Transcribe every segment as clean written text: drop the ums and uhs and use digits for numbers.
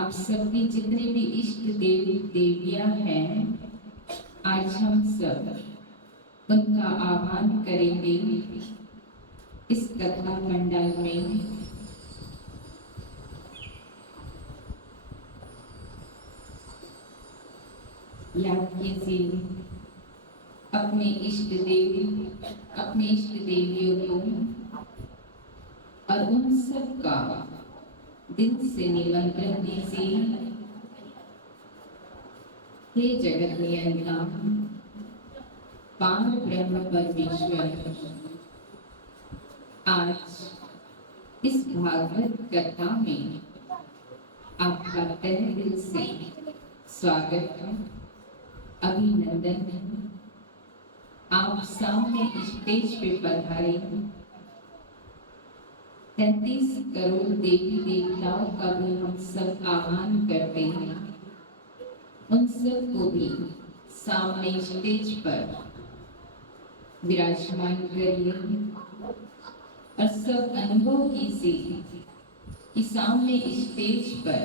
आप सबकी जितने भी इष्ट देवी देवियां हैं, आज हम सब उनका आह्वान करेंगे इस कथा मंडल में। याद कीजिए अपने इष्ट देवियों को और उन सब का दिल से निमंत्रण दीजिए। हे जगत नियंता, पार ब्रह्म परमेश्वर, आज इस भागवत कथा में आपका तहे दिल से स्वागत है, अभिनंदन है। आप सामने स्टेज पे पधारे 33 करोड़ देवी देवताओं का भी हम सब आह्वान करते हैं। उन सब को भी सामने स्टेज पर विराजमान करिए और सब अनुभव कीजिए कि सामने स्टेज पर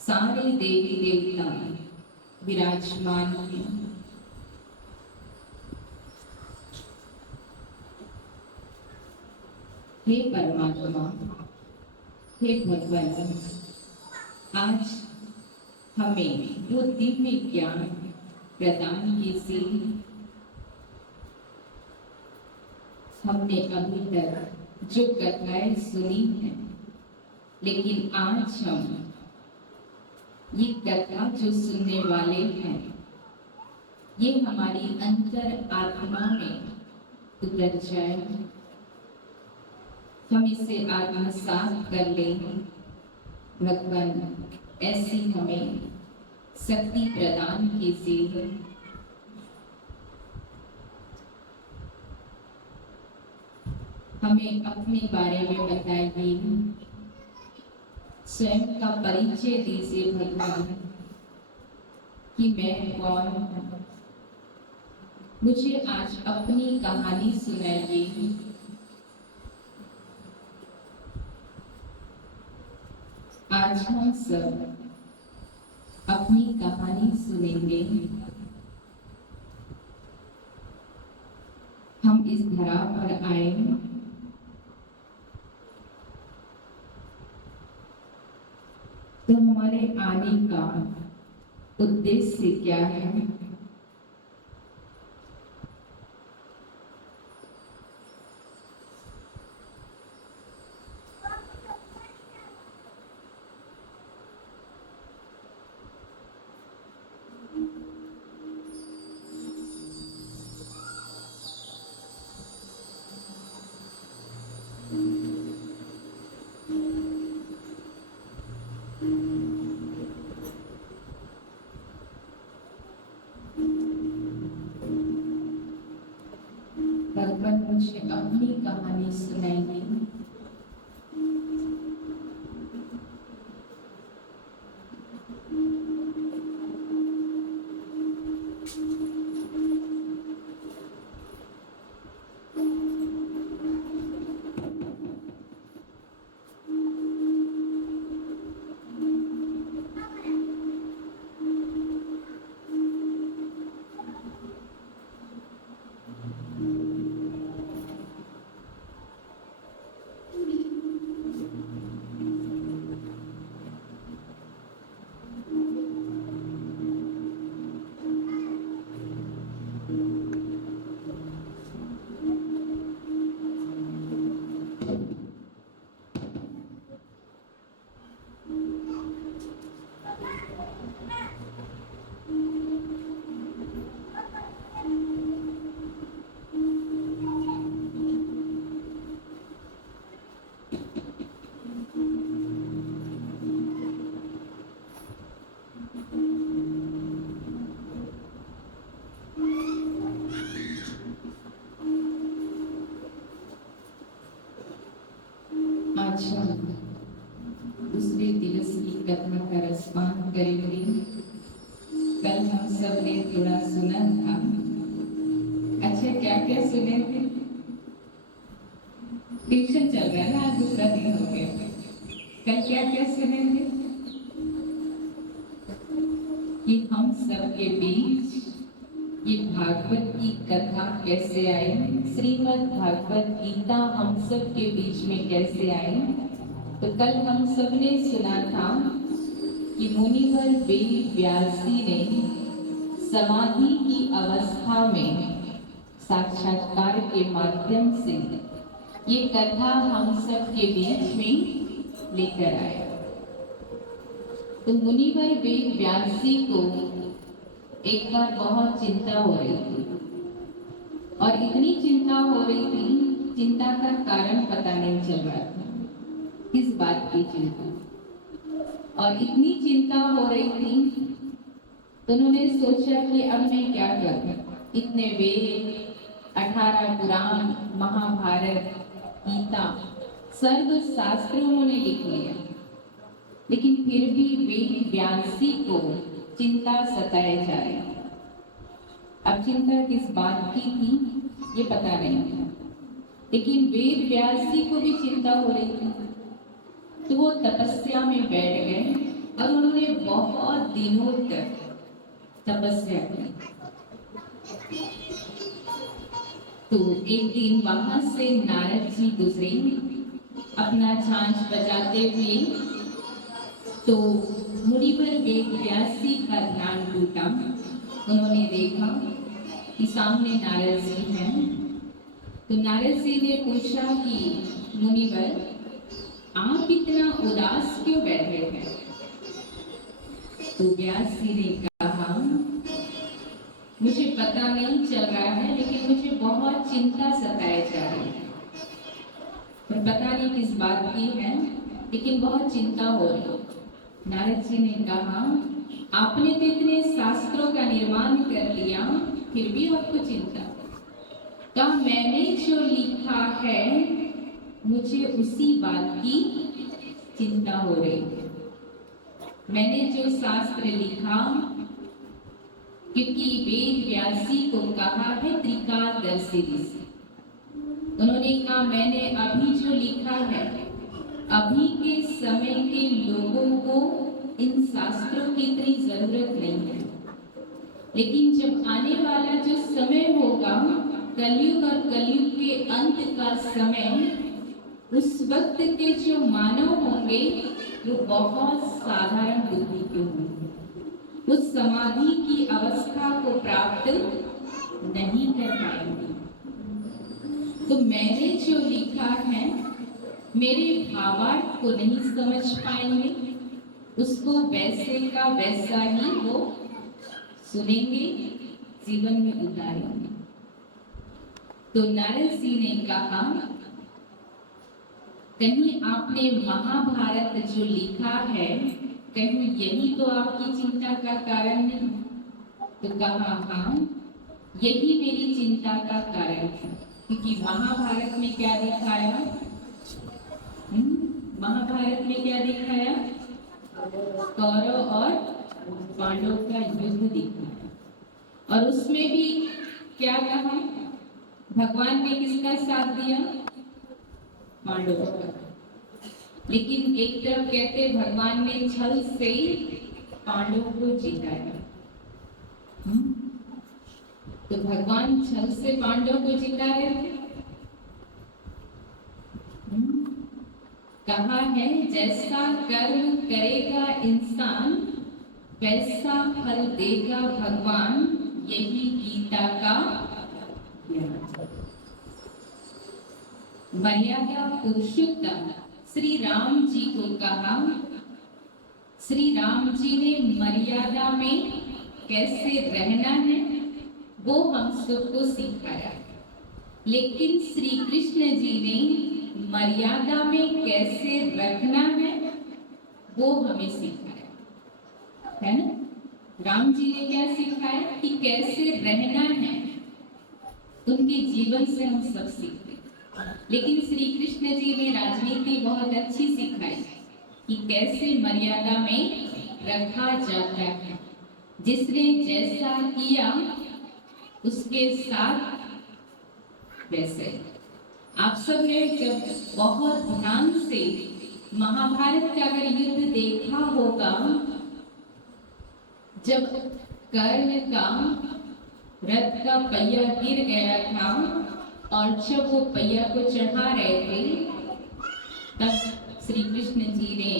सारे देवी देवता विराजमान हैं। हे परमात्मा, हे भगवान, आज हमें वो दिव्य ज्ञान प्रदान कीजिए। हमने अभी तक जो कथाएं सुनी हैं, लेकिन आज हम ये कथा जो सुनने वाले हैं, ये हमारी अंतर आत्मा में उतर जाए। हम इसे आत्मसात कर लें। भगवान ऐसी हमें शक्ति प्रदान कीजिए। हमें अपने बारे में बताइए, स्वयं का परिचय दीजिए भगवान कि मैं कौन हूँ। मुझे आज अपनी कहानी सुनाइए। आज हम सब अपनी कहानी सुनेंगे। हम इस धरा पर आए तो हमारे आने का उद्देश्य क्या है? भगवान मुझे अपनी कहानी सुनाएंगे। आज हम दूसरे दिवस की कथा का रसपान करेंगे। कल हम सब ने थोड़ा सुना था। अच्छा, क्या क्या सुने थे? ट्यूशन चल रहा है ना, आज दूसरा दिन हो गया। कल क्या क्या सुने थे? सब के बीच ये भागवत की कथा कैसे आई, श्रीमद् भागवत गीता हम सब के बीच में कैसे आई। तो कल हम सब ने सुना था कि मुनिवर वेद व्यास जी ने समाधि की अवस्था में साक्षात्कार के माध्यम से ये कथा हम सब के बीच में लेकर आए। तो मुनिवर वेद व्यास जी को एक बार बहुत चिंता हो रही थी, और इतनी चिंता हो रही थी, चिंता का कारण पता नहीं चल रहा था, किस बात की चिंता। और इतनी चिंता हो रही थी तो उन्होंने सोचा कि अब मैं क्या करूं। इतने वेद, 18 पुराण, महाभारत, गीता, सर्व शास्त्र उन्होंने लिख लिया, लेकिन फिर भी वेद व्यास जी को चिंता सताए जा रही। अब चिंता किस बात की थी ये पता नहीं था, लेकिन वेद व्यास जी को भी चिंता हो रही थी। तो वो तपस्या में बैठ गए और उन्होंने बहुत दिनों तक तपस्या की। तो एक दिन वहां से नारद जी गुजरे अपना झांझ बजाते हुए। तो मुनिवर वेद व्यास जी का ध्यान टूटा। उन्होंने देखा कि सामने नारद जी हैं। तो नारद जी ने पूछा कि मुनिवर, आप इतना उदास क्यों बैठे हैं? तो व्यास जी ने कहा, मुझे पता नहीं चल रहा है, लेकिन मुझे बहुत चिंता सताए जा रही है। पर पता नहीं किस बात की है, लेकिन बहुत चिंता हो रही है। नारद जी ने कहा, आपने तो इतने शास्त्रों का निर्माण कर लिया, फिर भी आपको चिंता? कहा, मैंने जो लिखा है मुझे उसी बात की चिंता हो रही है। मैंने जो शास्त्र लिखा, क्योंकि वेद व्यास जी को कहा है त्रिकालदर्शी ऋषि, उन्होंने कहा मैंने अभी जो लिखा है, अभी के समय के लोगों को इन शास्त्रों की इतनी जरूरत नहीं है, लेकिन जब आने वाला जो समय होगा, कलयुग और कलयुग के अंत का समय, उस वक्त के जो मानव होंगे वो बहुत साधारण बुद्धि के होंगे, उस समाधि की अवस्था को प्राप्त नहीं कर पाएंगे। तो मैंने जो लिखा है मेरे भावार्थ को नहीं समझ पाएंगे, उसको वैसे का वैसा ही वो सुनेंगे, जीवन में उतारेंगे। तो नारद जी ने कहा, कहीं आपने महाभारत जो लिखा है, कहीं यही तो आपकी चिंता का कारण नहीं? तो कहा, हाँ, यही मेरी चिंता का कारण है। क्योंकि महाभारत में क्या दिखाया? महाभारत में क्या दिखाया? कौरव और पांडव का युद्ध दिखाया, और उसमें भी क्या कहा? भगवान ने किसका साथ दिया? पांडव का। लेकिन एक तरफ कहते भगवान ने छल से पांडव को जिताया। तो भगवान छल से पांडव को जिता रहे थे। कहा है, जैसा कर्म करेगा इंसान वैसा फल देगा भगवान, यही गीता का ज्ञान। मर्यादा पुरुषोत्तम श्री राम जी को कहा, श्री राम जी ने मर्यादा में कैसे रहना है वो हम सबको सिखाया, लेकिन श्री कृष्ण जी ने मर्यादा में कैसे रखना है वो हमें सिखाया, है ना? राम जी ने क्या सिखाया कि कैसे रहना है, उनके जीवन से हम सब सीखते। लेकिन श्री कृष्ण जी ने राजनीति बहुत अच्छी सिखाई कि कैसे मर्यादा में रखा जाता है। जिसने जैसा किया उसके साथ वैसे। आप सब ने जब बहुत ध्यान से महाभारत का अगर युद्ध देखा होगा, जब कर्ण का रथ का पहिया गिर गया था और जब वो पहिया को चढ़ा रहे थे तब श्री कृष्ण जी ने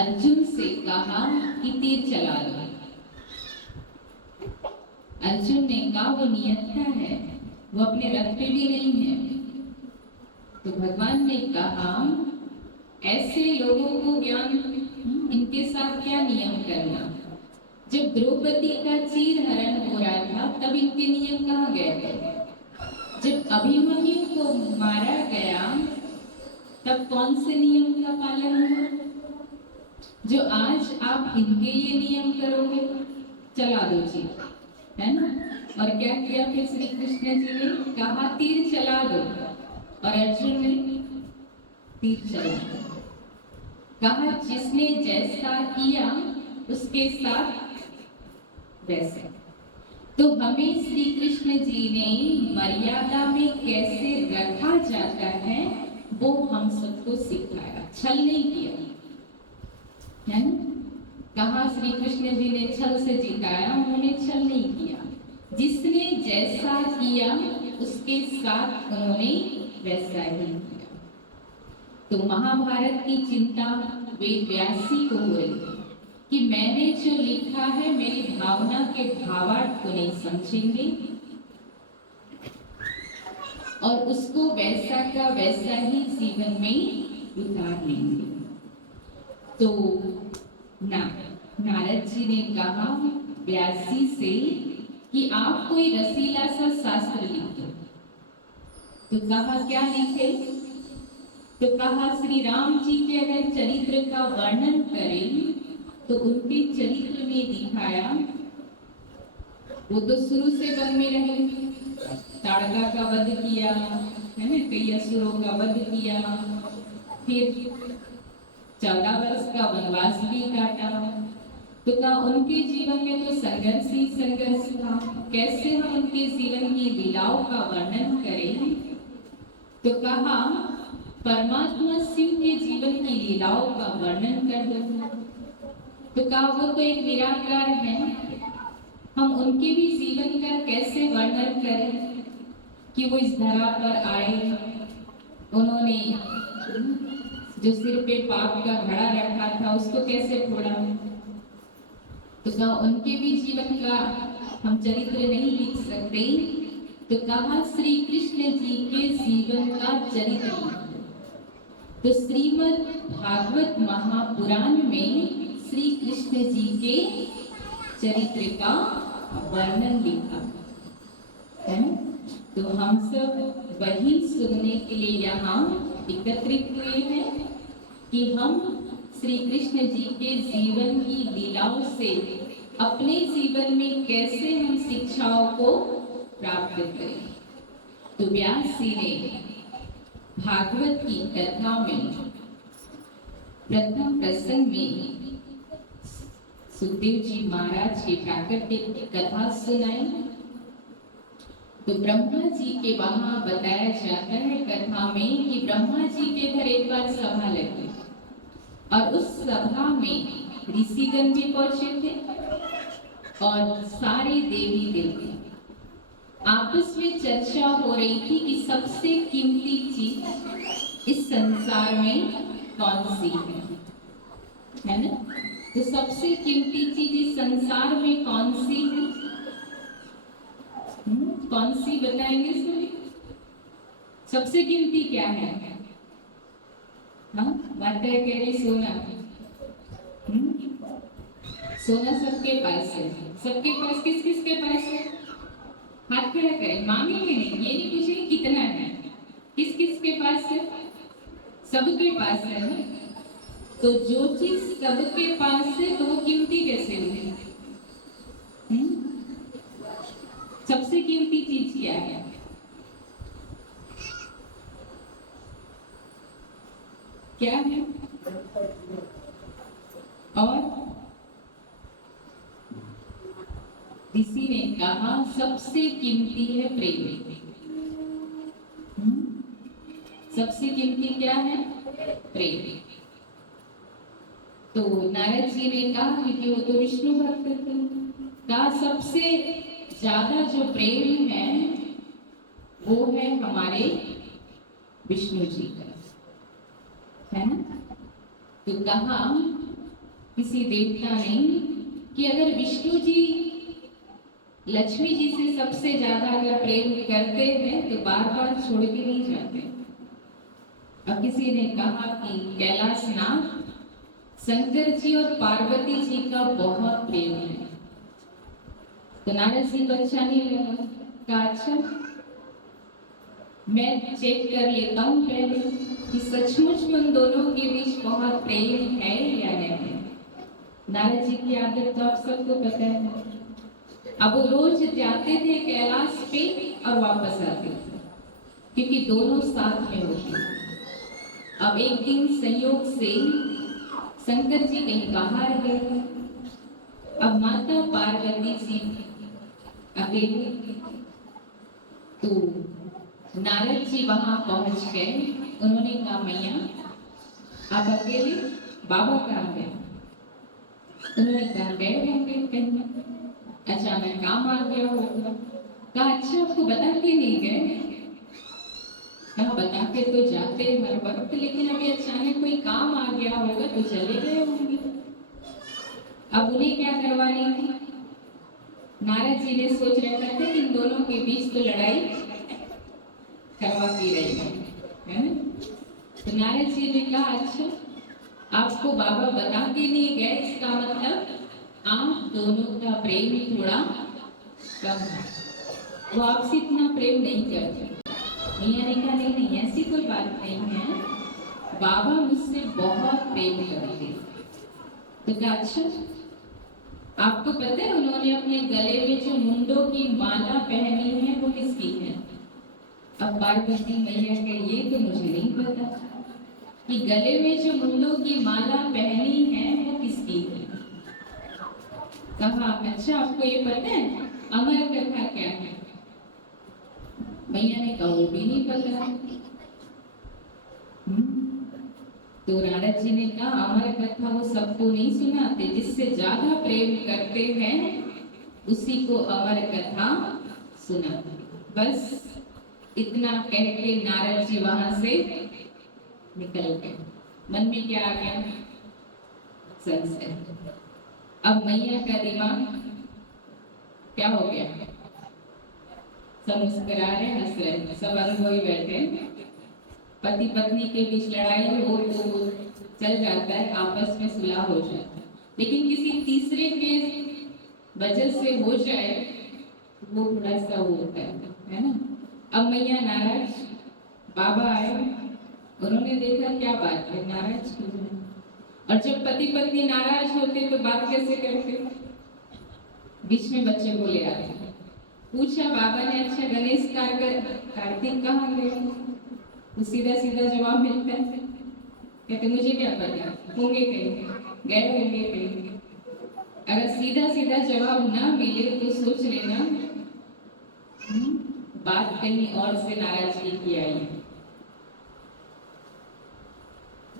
अर्जुन से कहा कि तीर चला दो। अर्जुन ने कहा वो नियंता है, वो अपने रथ पे भी नहीं है। तो भगवान ने कहा ऐसे लोगों को ज्ञान, इनके साथ क्या नियम करना। जब द्रौपदी का चीर हरण हो रहा था तब इनके नियम कहाँ गए थे। जब अभिमन्यु को मारा गया तब कौन से नियम का पालन हुआ। जो आज आप इनके लिए नियम करोगे, चला दो जी, है ना। और क्या किया फिर श्री कृष्ण जी ने कहा तीर चला दो और अर्जुन ने तीर चला दो। कहा जिसने जैसा किया उसके साथ वैसे। तो हमें श्री कृष्ण जी ने मर्यादा में कैसे रखा जाता है वो हम सबको सिखाया, छल नहीं किया, है ना। कहा श्री कृष्ण जी ने छल से जिताया, उन्होंने छल नहीं किया। जिसने जैसा किया उसके साथ उन्होंने वैसा ही किया। तो महाभारत की चिंता वेद व्यासी को हो रही कि मैंने जो लिखा है मेरी भावना के भावार्थ को नहीं समझेंगे और उसको वैसा का वैसा ही जीवन में उतार लेंगे। तो नारद जी ने कहा व्यासी से कि आप कोई रसीला सा शास्त्र लिखो। तो कहा क्या लिखे। तो कहा श्री राम जी के अगर चरित्र का वर्णन करें तो उनके चरित्र में दिखाया, वो तो शुरू से वन में रहे, ताड़का का वध किया, है ना, कई असुरों का वध किया, फिर 14 वर्ष का वनवास भी काटा। तो कहा उनके जीवन में तो संघर्ष ही संघर्ष था, कैसे हम उनके जीवन की लीलाओं का वर्णन करें। तो कहा परमात्मा शिव के जीवन की लीलाओं का वर्णन कर दो। तो कहा वो तो एक निराकार है, हम उनके भी जीवन का कैसे वर्णन करें कि वो इस धरा पर आए, उन्होंने जो सिर पे पाप का घड़ा रखा था उसको कैसे फोड़ा। तो कहा उनके भी जीवन का हम चरित्र नहीं लिख सकते। तो कहा श्री कृष्ण जी के जीवन का चरित्र। तो श्रीमद् भागवत महापुराण में श्री कृष्ण जी के चरित्र का वर्णन लिखा है। तो हम सब वही सुनने के लिए यहाँ एकत्रित हुए हैं कि हम श्री कृष्ण जी के जीवन की लीलाओं से अपने जीवन में कैसे हम शिक्षाओं को प्राप्त करें। तो व्यास जी ने भागवत की कथा में प्रथम प्रसंग में सुखदेव जी महाराज के प्राकट्य की कथा सुनाई। तो ब्रह्मा जी के वहां बताया जाता है कथा में कि ब्रह्मा जी के घर एक बार सभा लगी और उस सभा में ऋषिगण भी पहुंचे थे और सारे देवी देवता। आपस में चर्चा हो रही थी कि सबसे कीमती चीज इस संसार में कौन सी है ना। तो सबसे कीमती चीज इस संसार में कौन सी है, कौन सी बताएंगे सभी। सबसे कीमती क्या है। हाँ बात कह रही सोना। सोना सबके पास है। सबके पास किस किस के पास है, हाथ खड़ा करें, मांगेंगे नहीं, ये नहीं पूछेंगे कितना है, किस किस के पास है, सबके पास है ना। तो जो चीज सबके पास है तो वो कीमती कैसे हुई। सबसे कीमती चीज क्या है। क्या है। और ऋषि ने कहा सबसे कीमती है प्रेम। सबसे कीमती क्या है, प्रेम। तो नारद जी ने कहा कि वो तो विष्णु भक्त थे, का सबसे ज्यादा जो प्रेम है वो है हमारे विष्णु जी का, है ना। तो कहा किसी देवता ने कि अगर विष्णु जी लक्ष्मी जी से सबसे ज्यादा अगर प्रेम करते हैं तो बार बार छोड़ के नहीं जाते। अब किसी ने कहा कि कैलाशनाथ शंकर जी और पार्वती जी का बहुत प्रेम है। तो नारद जी को अच्छा नहीं लगा, कहा अच्छा मैं चेक कर लेता हूँ पहले कि सचमुच उन दोनों के बीच बहुत प्रेम है या नहीं। नारद जी की आदत तो आप सबको पता है। अब वो रोज जाते थे कैलाश पे और वापस आते थे क्योंकि दोनों साथ में होते। अब एक दिन संयोग से शंकर जी कहीं बाहर गए। अब माता पार्वती जी अकेले, तो नारद जी वहां पहुंच गए। उन्होंने कहा मैया आप अकेले, बाबा कहाँ गए? उन्होंने कहा गए होंगे कहीं, अचानक काम आ गया होगा। कहा अच्छा आपको बता के नहीं गए? कहा बता के तो जाते हर वक्त, लेकिन अभी अचानक कोई काम आ गया होगा तो चले गए होंगे। अब उन्हें क्या करवानी थी? नारद जी ने सोच रखा था कि इन दोनों के बीच तो लड़ाई करवाती रहेगी, है ना। तो नारद जी ने कहा अच्छा आपको बाबा बता के नहीं गए, इसका मतलब आप दोनों का प्रेम थोड़ा कम है, वो आपसे इतना प्रेम नहीं करते। मैया ने कहा नहीं नहीं ऐसी कोई बात नहीं है, बाबा मुझसे बहुत प्रेम करते। तो क्या अच्छा आपको पता है उन्होंने अपने गले में जो मुंडों की माला पहनी है वो किसकी है? अब पार्वती मैया के ये तो मुझे नहीं पता कि गले में जो मुंडों की माला पहनी है वो किसकी है। कहा अच्छा आपको ये पता है अमर कथा क्या है? मैया ने कहा वो भी नहीं पता। तो नारद जी ने कहा अमर कथा वो सबको नहीं सुनाते, जिससे ज्यादा प्रेम करते हैं उसी को अमर कथा सुनाते। बस इतना कह के नारद जी वहां से निकल गए। मन में क्या आ गया? संशय। अब मैया का दिमाग क्या हो गया? सब मुस्कुरा रहे हंस रहे, सब अनुभवी बैठे। पति पत्नी के बीच लड़ाई हो तो चल जाता है, आपस में सुलह हो जाता है, लेकिन किसी तीसरे के वजह से हो जाए वो थोड़ा सा वो होता है ना। अब मैया नाराज, बाबा आए, उन्होंने देखा क्या बात है नाराज क्यों है। और जब पति पत्नी नाराज होते तो बात कैसे करते? बीच में बच्चे को ले आते। पूछा बाबा ने अच्छा गणेश कार्तिक कहाँ गए? तो सीधा सीधा जवाब मिलता है, कहते मुझे क्या पता, होंगे कहीं, गए होंगे कहीं। अगर सीधा सीधा जवाब ना मिले तो सोच लेना बात कहीं और से नाराजगी की आई है।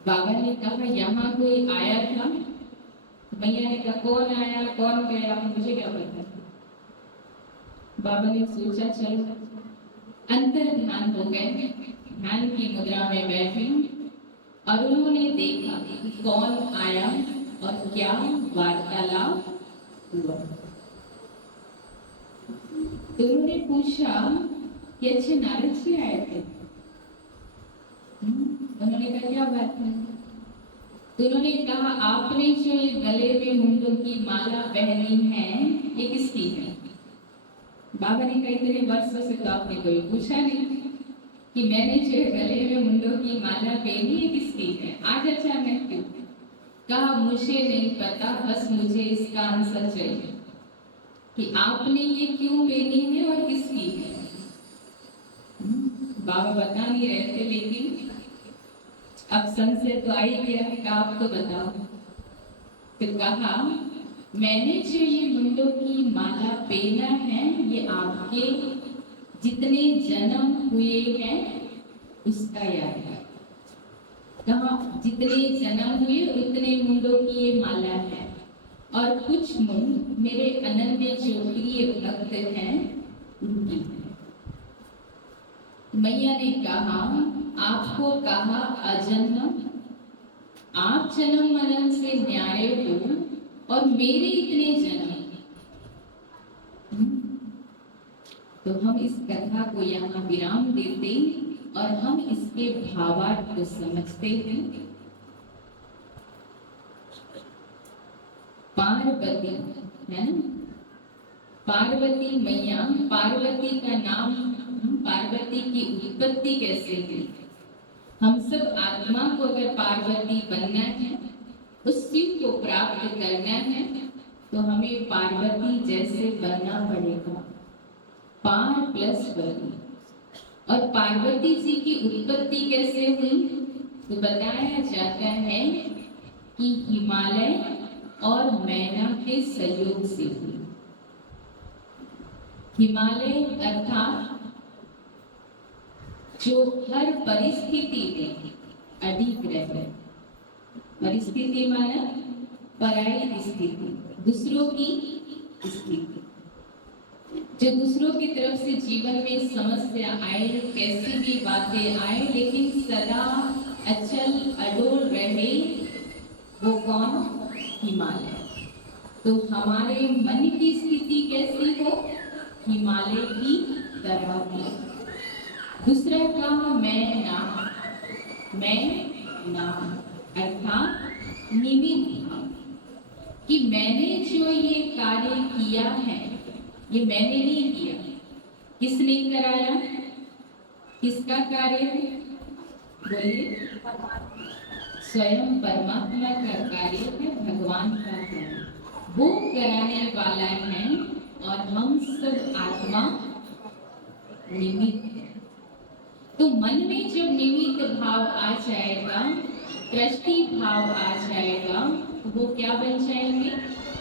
बाबा ने कहा यहाँ कोई आया था? मैया ने कहा कौन आया कौन गया मुझे क्या पता। बाबा ने सोचा चलो अंतर ध्यान हो गए, ध्यान की मुद्रा में बैठे और उन्होंने देखा कि कौन आया और क्या वार्तालाप हुआ। तो उन्होंने पूछा कि अच्छे नारद जी आए थे? उन्होंने कहा क्या बात है? तो उन्होंने कहा आपने जो ये गले में मुंडों की माला पहनी है ये किसकी है? बाबा ने कहा इतने वर्षों से तो आपने कोई पूछा नहीं कि मैंने जो गले में मुंडों की माला पहनी है किसकी है, आज अचानक क्यों? कहा मुझे नहीं पता, बस मुझे इसका आंसर चाहिए कि आपने ये क्यों पहनी है और किसकी है। बाबा बता नहीं रहे थे, लेकिन अब संशय तो आ ही गया कि आप तो बताओ। फिर कहा मैंने जो ये मुंडों की माला पहना है ये आपके जितने जन्म हुए हैं उसका याद है। कहा जितने जन्म हुए उतने मुंडों की ये माला है और कुछ मुंह मेरे अनन्य जो प्रिय भक्त हैं उनकी है। मैया ने कहा, आपको कहा अजन्म, आप जन्म मरण से न्यारे हो और मेरे इतने जन्म। तो हम इस कथा को यहाँ विराम देते और हम इसके भावार्थ को समझते हैं। पार्वती है ना, पार्वती मैया, पार्वती का नाम, पार्वती की उत्पत्ति कैसे हुई? हम सब आत्मा को अगर पार्वती बनना है, उस शिव को प्राप्त करना है, तो हमें पार्वती जैसे बनना पड़ेगा। पार प्लस वती। और पार्वती जी की उत्पत्ति कैसे हुई? तो बताया जाता है कि हिमालय और मैना के सहयोग से हुई। हिमालय अर्थात जो हर परिस्थिति में अडिग रहता है। परिस्थिति माना पराई स्थिति, दूसरों की स्थिति। जो दूसरों की तरफ से जीवन में समस्या आए, कैसी भी बातें आए, लेकिन सदा अचल अडोल रहे, वो कौन? हिमालय। तो हमारे मन की स्थिति कैसी हो? हिमालय की तरह की। दूसरा कहा मैं नाम अर्थात निमित्त भाव, कि मैंने जो ये कार्य किया है, ये मैंने नहीं किया। किसने कराया? किसका कार्य है? बोलिए। स्वयं परमात्मा का कार्य है, भगवान का कार्य। वो कराने वाला है और हम सब आत्मा निमित्त है। तो मन में जब निमित्त भाव आ जाएगा, दृष्टि भाव आ जाएगा, तो वो क्या बन जाएंगे?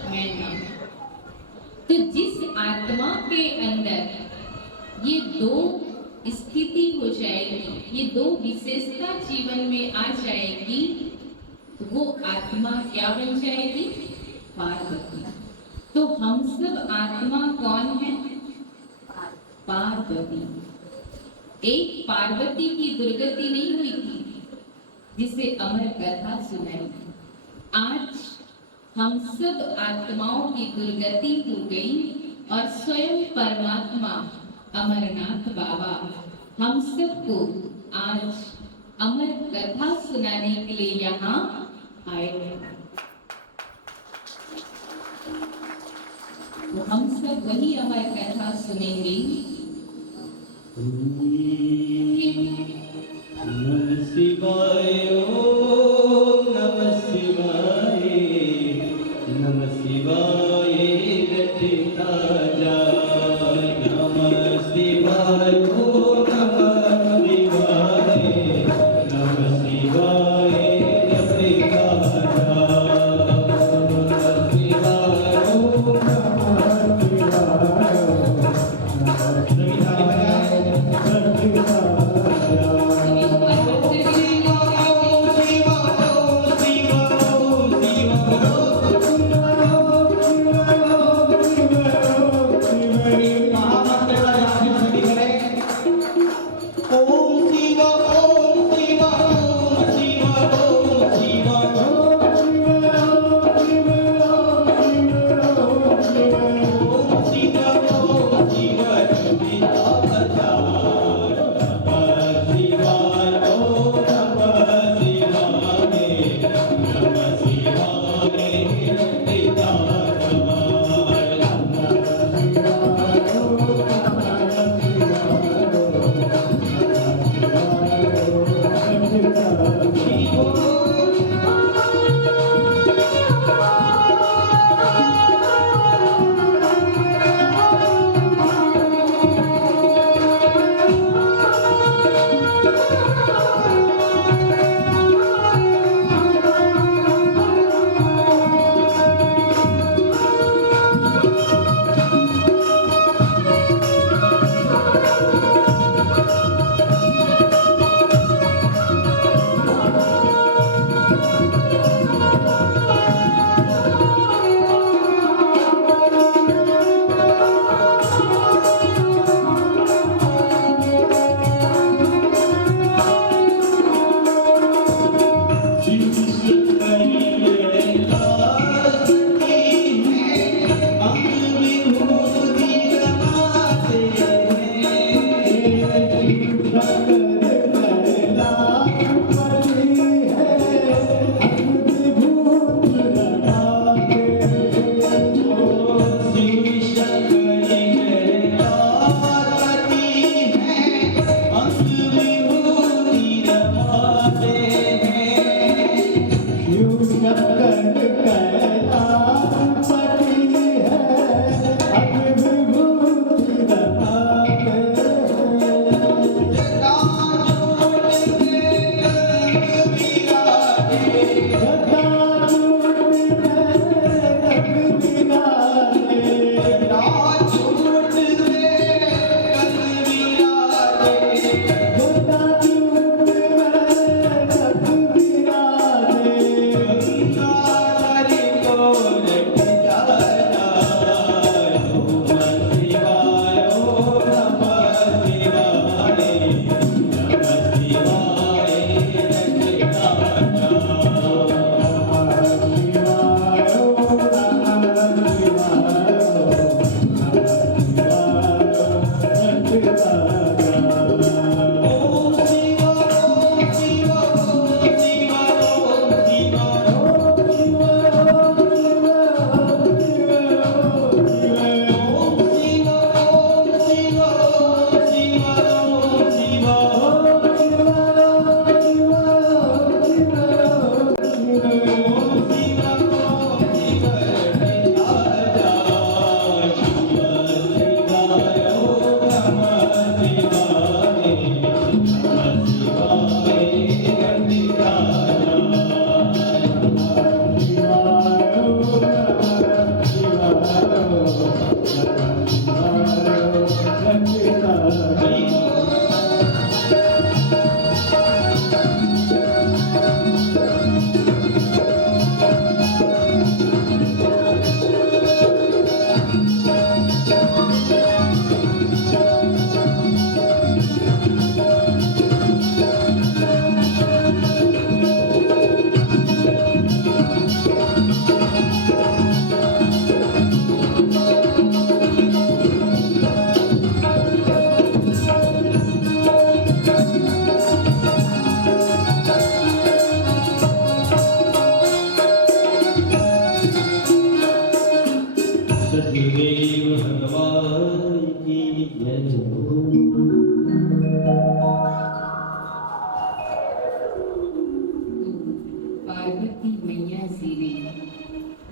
मैं नाम। तो जिस आत्मा के अंदर ये दो स्थिति हो जाएगी, ये दो विशेषता जीवन में आ जाएगी, तो वो आत्मा क्या बन जाएगी? पार्वती। तो हम सब आत्मा कौन है? पार्वती। एक पार्वती की दुर्गति नहीं हुई थी, जिसे अमर कथा सुनाई। आज हम सब आत्माओं की दुर्गति हो गई और स्वयं परमात्मा अमरनाथ बाबा हम सबको आज अमर कथा सुनाने के लिए यहाँ आए हैं। तो हम सब वही अमर कथा सुनेंगे। नमः शिवाय, ओम नमः शिवाय, नमः शिवाय रटिता जाय। नमः शिवाय, ओम नमः शिवाय, नमः शिवाय रटिता जाय। नमः शिवाय, ओम नमः शिवाय, नमः शिवाय।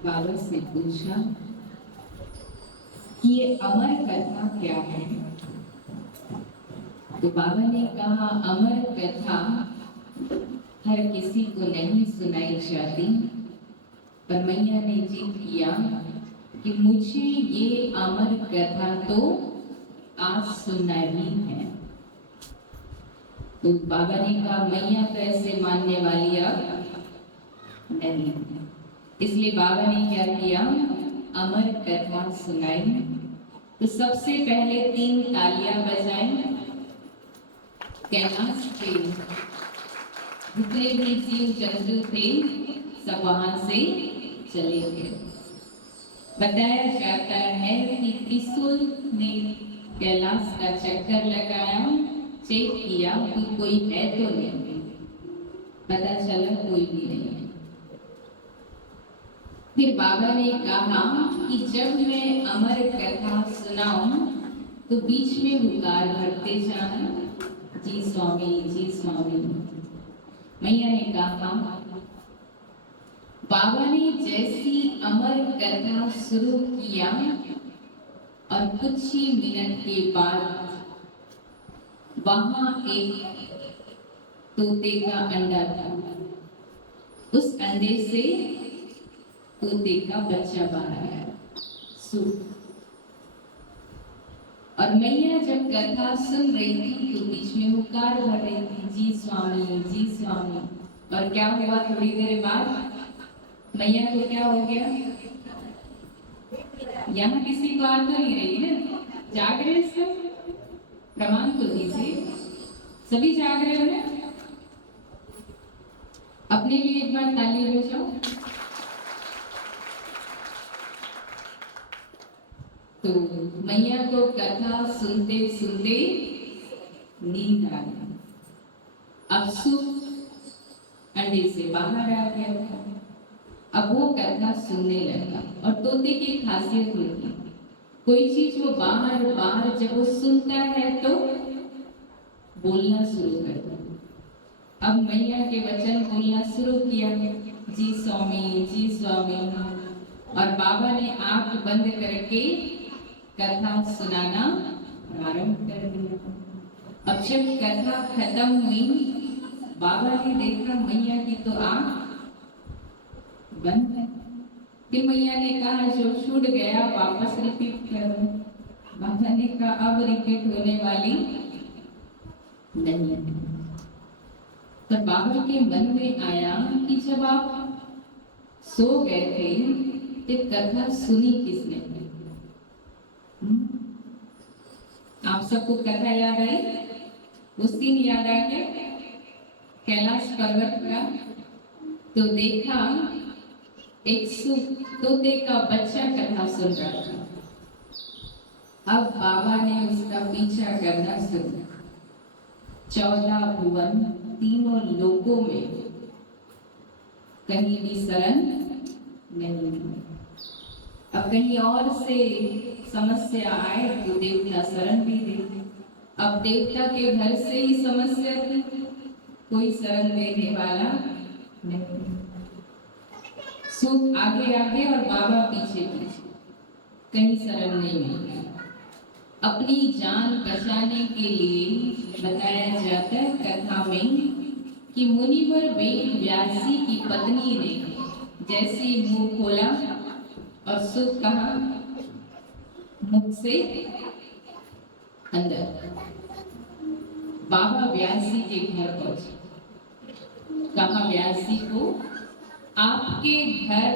बाबा से पूछा कि ये अमर कथा क्या है। तो बाबा ने कहा अमर कथा हर किसी को नहीं सुनाई जाती, पर मैया ने जिद किया कि मुझे ये अमर कथा तो आज सुनानी है। तो बाबा ने कहा मैया तो ऐसे मानने वाली अब नहीं, इसलिए बाबा ने क्या किया, अमर कथा सुनाई। तो सबसे पहले 3 तालियां बजाई। कैलाश पे जितने भी जीव जंतु थे सब वहां से चले गए। बताया जाता है कि त्रिशूल ने कैलाश का चक्कर लगाया, चेक किया कि कोई है तो नहीं, पता चला कोई भी नहीं है। फिर बाबा ने कहा कि जब मैं अमर कथा सुनाऊं तो बीच में हुकार भरते जाना, जी स्वामी जी स्वामी। मैया ने कहा बाबा ने जैसी अमर कथा शुरू किया और कुछ ही मिनट के बाद वहां एक तोते का अंडा था। उस अंडे से तोते का बच्चा बाहर आया। और मैया जब कथा सुन रही थी तो बीच में हुकार भर रही थी, जी स्वामी जी स्वामी। और क्या हुआ, थोड़ी देर बाद मैया को क्या हो गया, यहाँ किसी को आ तो नहीं रही है, जाग रहे सब, प्रमाण तो दीजिए, सभी जाग रहे हो ना? अपने लिए एक बार ताली बजाओ। तो मैया को कथा सुनते सुनते नींद आ गई। अब सुख अंडे से बाहर आ गया था। अब वो कथा सुनने लगा। और तोते की खासियत होती, कोई चीज वो बाहर बाहर जब वो सुनता है तो बोलना शुरू करता। अब मैया के वचन बोलना शुरू किया, जी स्वामी जी स्वामी। और बाबा ने आंख बंद करके कथा सुनाना प्रारंभ कर दिया। अब जब कथा खत्म हुई, बाबा ने देखा मैया की तो आंख बंद है। फिर मैया ने कहा जो छूट गया वापस रिपीट करो। बाबा ने कहा अब रिपीट होने वाली नहीं। तो बाबा के मन में आया कि जब आप सो गए थे तो कथा सुनी किसने? आप सबको कथा याद आई? उस दिन याद आ गया कैलाश पर्वत का। तो देखा एक तोते का बच्चा कथा सुन रहा था। अब बाबा ने उसका पीछा करना शुरू। 14 भुवन, तीनों लोकों में कहीं भी शरण नहीं। अब कहीं और से समस्या आए तो देवता शरण भी दे। अब देवता के घर से ही समस्या थी, कोई शरण देने वाला नहीं। सुख आगे आगे और बाबा पीछे पीछे, कहीं शरण नहीं मिली। अपनी जान बचाने के लिए बताया जाता है कथा में कि मुनिवर वेद व्यासी की पत्नी ने जैसे मुंह खोला और सुख कहा मुख से अंदर। बाबा व्यासी के घर पहुंचे। कहा व्यासी को आपके घर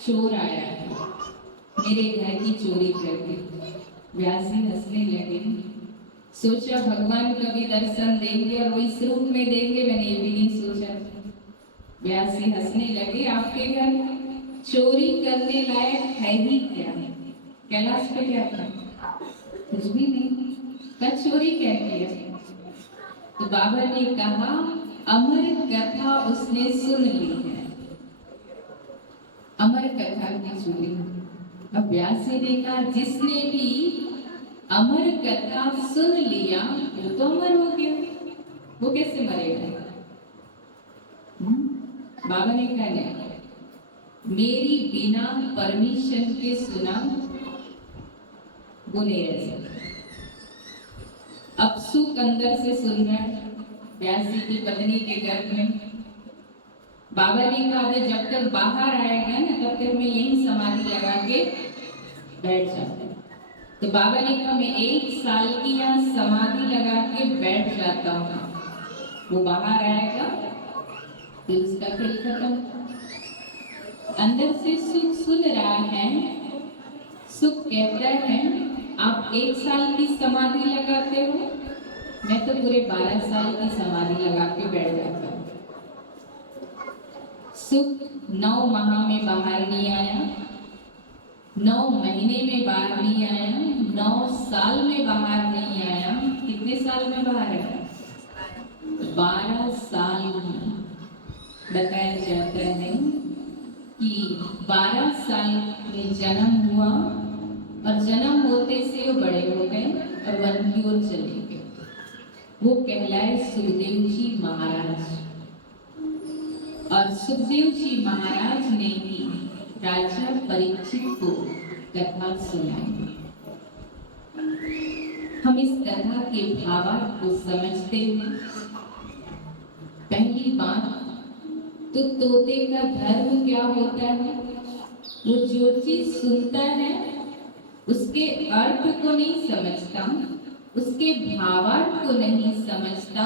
चोर आया है, मेरे घर की चोरी करके। व्यासी हंसने लगे। सोचा भगवान कभी दर्शन देंगे और वो इस रूप में देंगे, मैंने ये भी नहीं सोचा। व्यासी हंसने लगे, आपके घर चोरी करने लायक है ही क्या? कैलाश पे क्या था? कुछ भी नहीं, पर चोरी क्या किया? तो बाबा ने कहा अमर कथा उसने सुन ली है, अमर कथा की चोरी। अब व्यासी ने कहा जिसने भी अमर कथा सुन लिया वो तो अमर हो गया, वो कैसे मरेगा? बाबा ने कहा नहीं, मेरी बिना परमिशन के सुना वो नहीं रह सकता। अब सुख अंदर से सुन रहा है व्यासी की पत्नी के गर्भ में। बाबा ने कहा जब तक बाहर आएगा ना तब तक मैं यही समाधि लगा के बैठ जाता हूँ। तो बाबा ने कहा मैं 1 साल की यहाँ समाधि लगा के बैठ जाता हूँ, वो बाहर आएगा फिर उसका खेल खत्म। अंदर से सुख सुन रहा है, सुख कहता है आप 1 साल की समाधि लगाते हो, मैं तो पूरे 12 साल की समाधि लगा के बैठ जाता हूँ। सुख 9 माह में बाहर नहीं आया, 9 महीने में बाहर नहीं आया, 9 साल में बाहर नहीं आया। कितने साल में बाहर आया? 12 साल में। बताया जाता है कि 12 साल में जन्म हुआ और जन्म होते से वो बड़े हो गए और वन की ओर चले गए। वो कहलाए सुखदेव जी महाराज। और सुखदेव जी महाराज ने ही राजा परीक्षित को कथा सुनाई। हम इस कथा के भावार्थ को समझते हैं। पहली बात तो तोते का धर्म क्या होता है? वो जो चीज सुनता है उसके अर्थ को नहीं समझता, उसके भावार्थ को नहीं समझता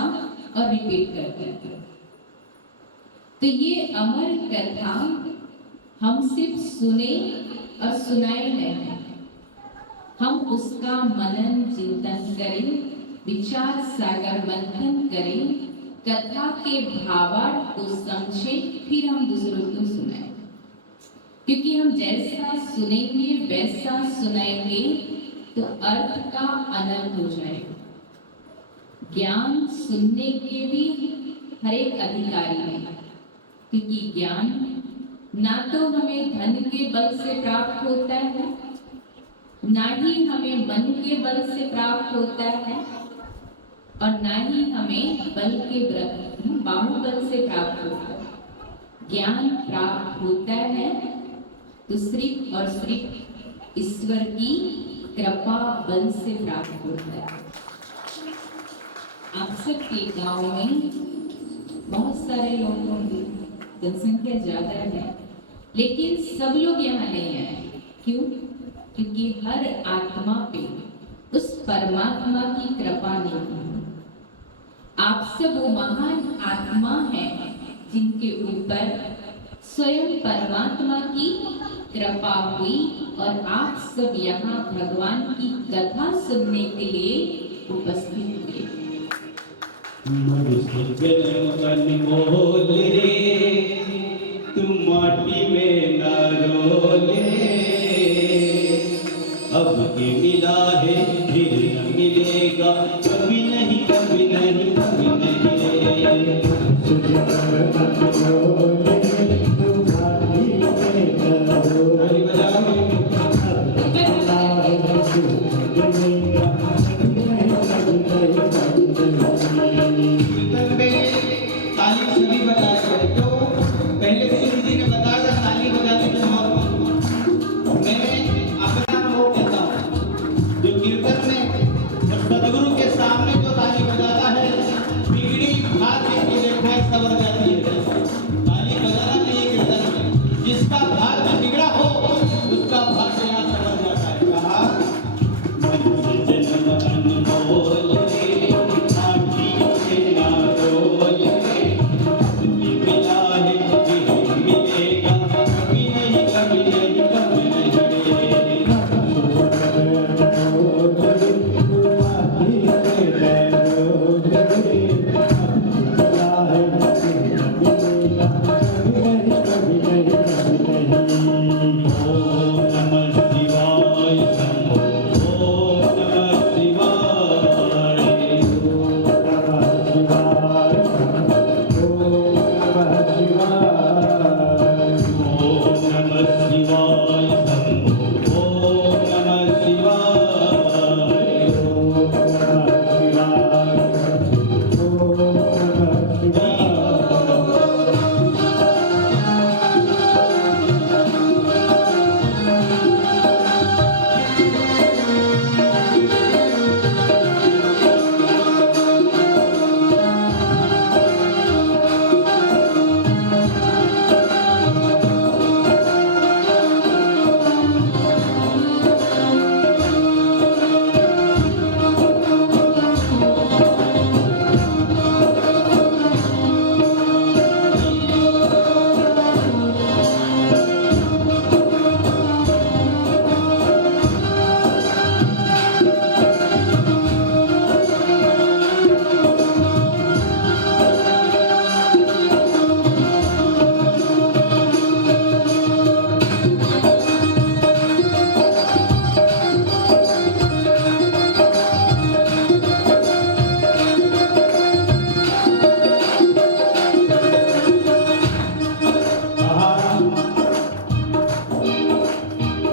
और रिपीट करता है। तो ये अमर कथा हम सिर्फ सुने और सुनाए नहीं, हम उसका मनन चिंतन करें, विचार सागर मंथन करें, कथा के भावार्थ को समझें, फिर हम दूसरों को सुनाएं। क्योंकि हम जैसा सुनेंगे वैसा सुनाएंगे तो अर्थ का अनंत हो जाएगा। ज्ञान सुनने के भी हर एक अधिकारी है, क्योंकि ज्ञान ना तो हमें धन के बल से प्राप्त होता है, ना ही हमें मन के बल से प्राप्त होता है, और ना ही हमें बल के बाहुबल से प्राप्त होता है। ज्ञान प्राप्त होता है तो सिर्फ और सिर्फ ईश्वर की कृपा बल से प्राप्त होता है। आप सबके गांव में बहुत सारे लोग होंगे, जनसंख्या ज्यादा है, लेकिन सब लोग यहाँ नहीं आए। क्यों? क्योंकि हर आत्मा पे उस परमात्मा की कृपा नहीं है। आप सब वो महान आत्मा हैं जिनके ऊपर स्वयं परमात्मा की कृपा हुई और आप सब यहाँ भगवान की कथा सुनने के लिए उपस्थित हुए। तुम माटी में ना रोले, अब के मिला है फिर न मिलेगा, कभी नहीं कभी नहीं कभी नहीं।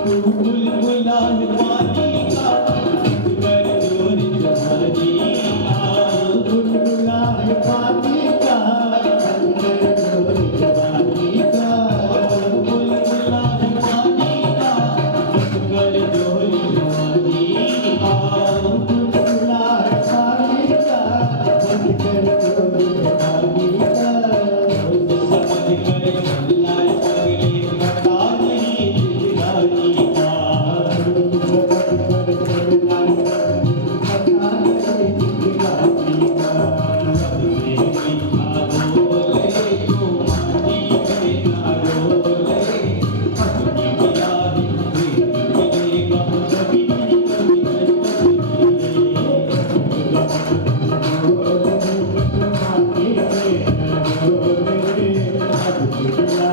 तू बुलबुला है पानी का कर जोर जवानी का बुलबुला है पानी का कर जोर जवानी का बुलबुला है पानी का कर जोर जवानी का बुलबुला है पानी का कर जोर जवानी का समझ कर चलना पगले पता नहीं जिंदगानी का पता नहीं जिंदगानी का सबसे मीठा बोले तो माटी में ना डोले अपनी मिला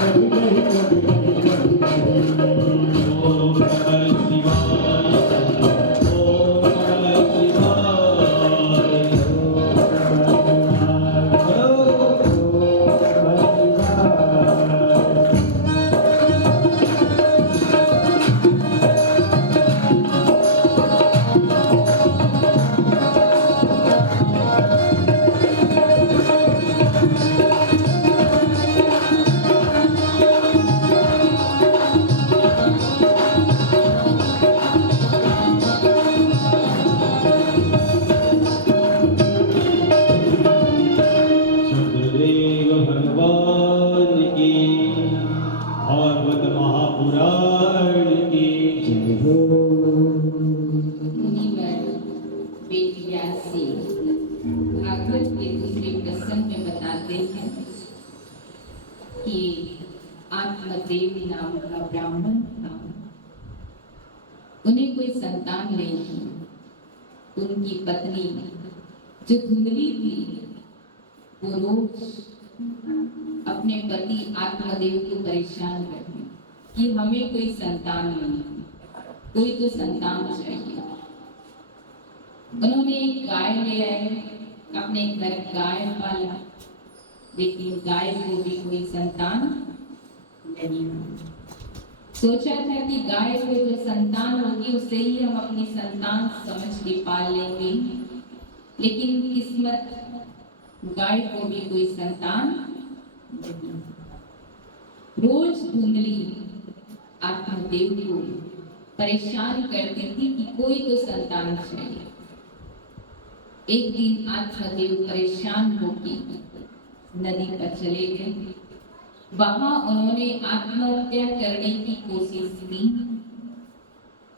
मिलेगा कभी नहीं कभी सददेव भगवान की भागवत महापुराण की जय हो। मुनिवर वेदव्यासी भागवत के दूसरे प्रसंग में बताते हैं कि आत्मदेव नाम का ब्राह्मण था। उन्हें कोई संतान नहीं थी। उनकी पत्नी जो धुंधली थी वो रोज अपने पति आत्मदेव को परेशान करती कि हमें कोई संतान नहीं, कोई तो संतान चाहिए। उन्होंने एक गाय ले आए, अपने घर गाय पाला, लेकिन गाय को भी कोई संतान नहीं हुई। सोचा था कि गाय को जो संतान होगी उसे ही हम अपनी संतान समझ के पाल लेंगे, लेकिन किस्मत गाय को भी कोई संतान नहीं। रोज धुंधली आत्मदेव को परेशान करती थी कि कोई तो संतान चाहिए। एक दिन आत्मदेव परेशान होकर नदी पर चले गए। वहां उन्होंने आत्महत्या करने की कोशिश की।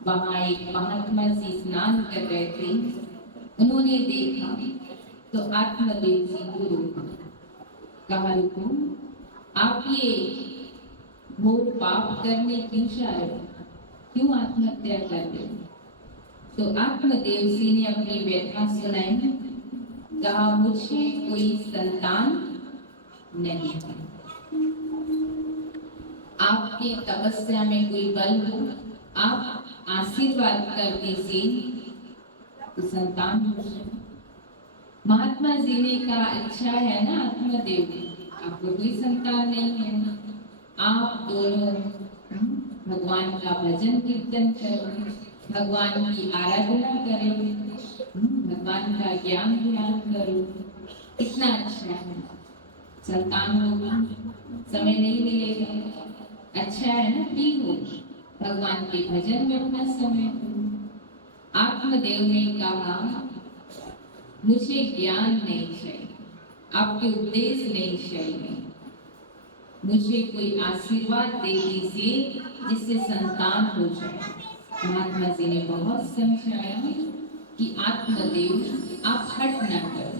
वहां एक महात्मा जी स्नान कर रहे थे। उन्होंने देखा तो आत्मदेव जी को रोका, कहा रुको, आप ये घोर पाप करने क्यों जा रहे हो, क्यों आत्महत्या कर रहे हो? तो आत्मदेव जी ने अपनी व्यथा सुनाई, कहा मुझे कोई संतान नहीं है। आपकी तपस्या में कोई बल हो, आप आशीर्वाद कर दीजिए तो संतान हो जाए। महात्मा जी ने कहा अच्छा है ना आत्मदेव, आपको कोई संतान नहीं है, आप दोनों भगवान का भजन कीर्तन करो, भगवान की आराधना करें, भगवान का ज्ञान ध्यान करो, कितना अच्छा है। संतान होगी, समय नहीं मिलेगा, अच्छा है ना, ठीक हो, भगवान के भजन में अपना समय दो। आत्मदेव ने कहा मुझे ज्ञान नहीं चाहिए, आपके उपदेश नहीं चाहिए, मुझे कोई आशीर्वाद दे दीजिए जिससे संतान हो जाए। महात्मा जी ने बहुत समझाया कि आत्मदेव आप हट न करो,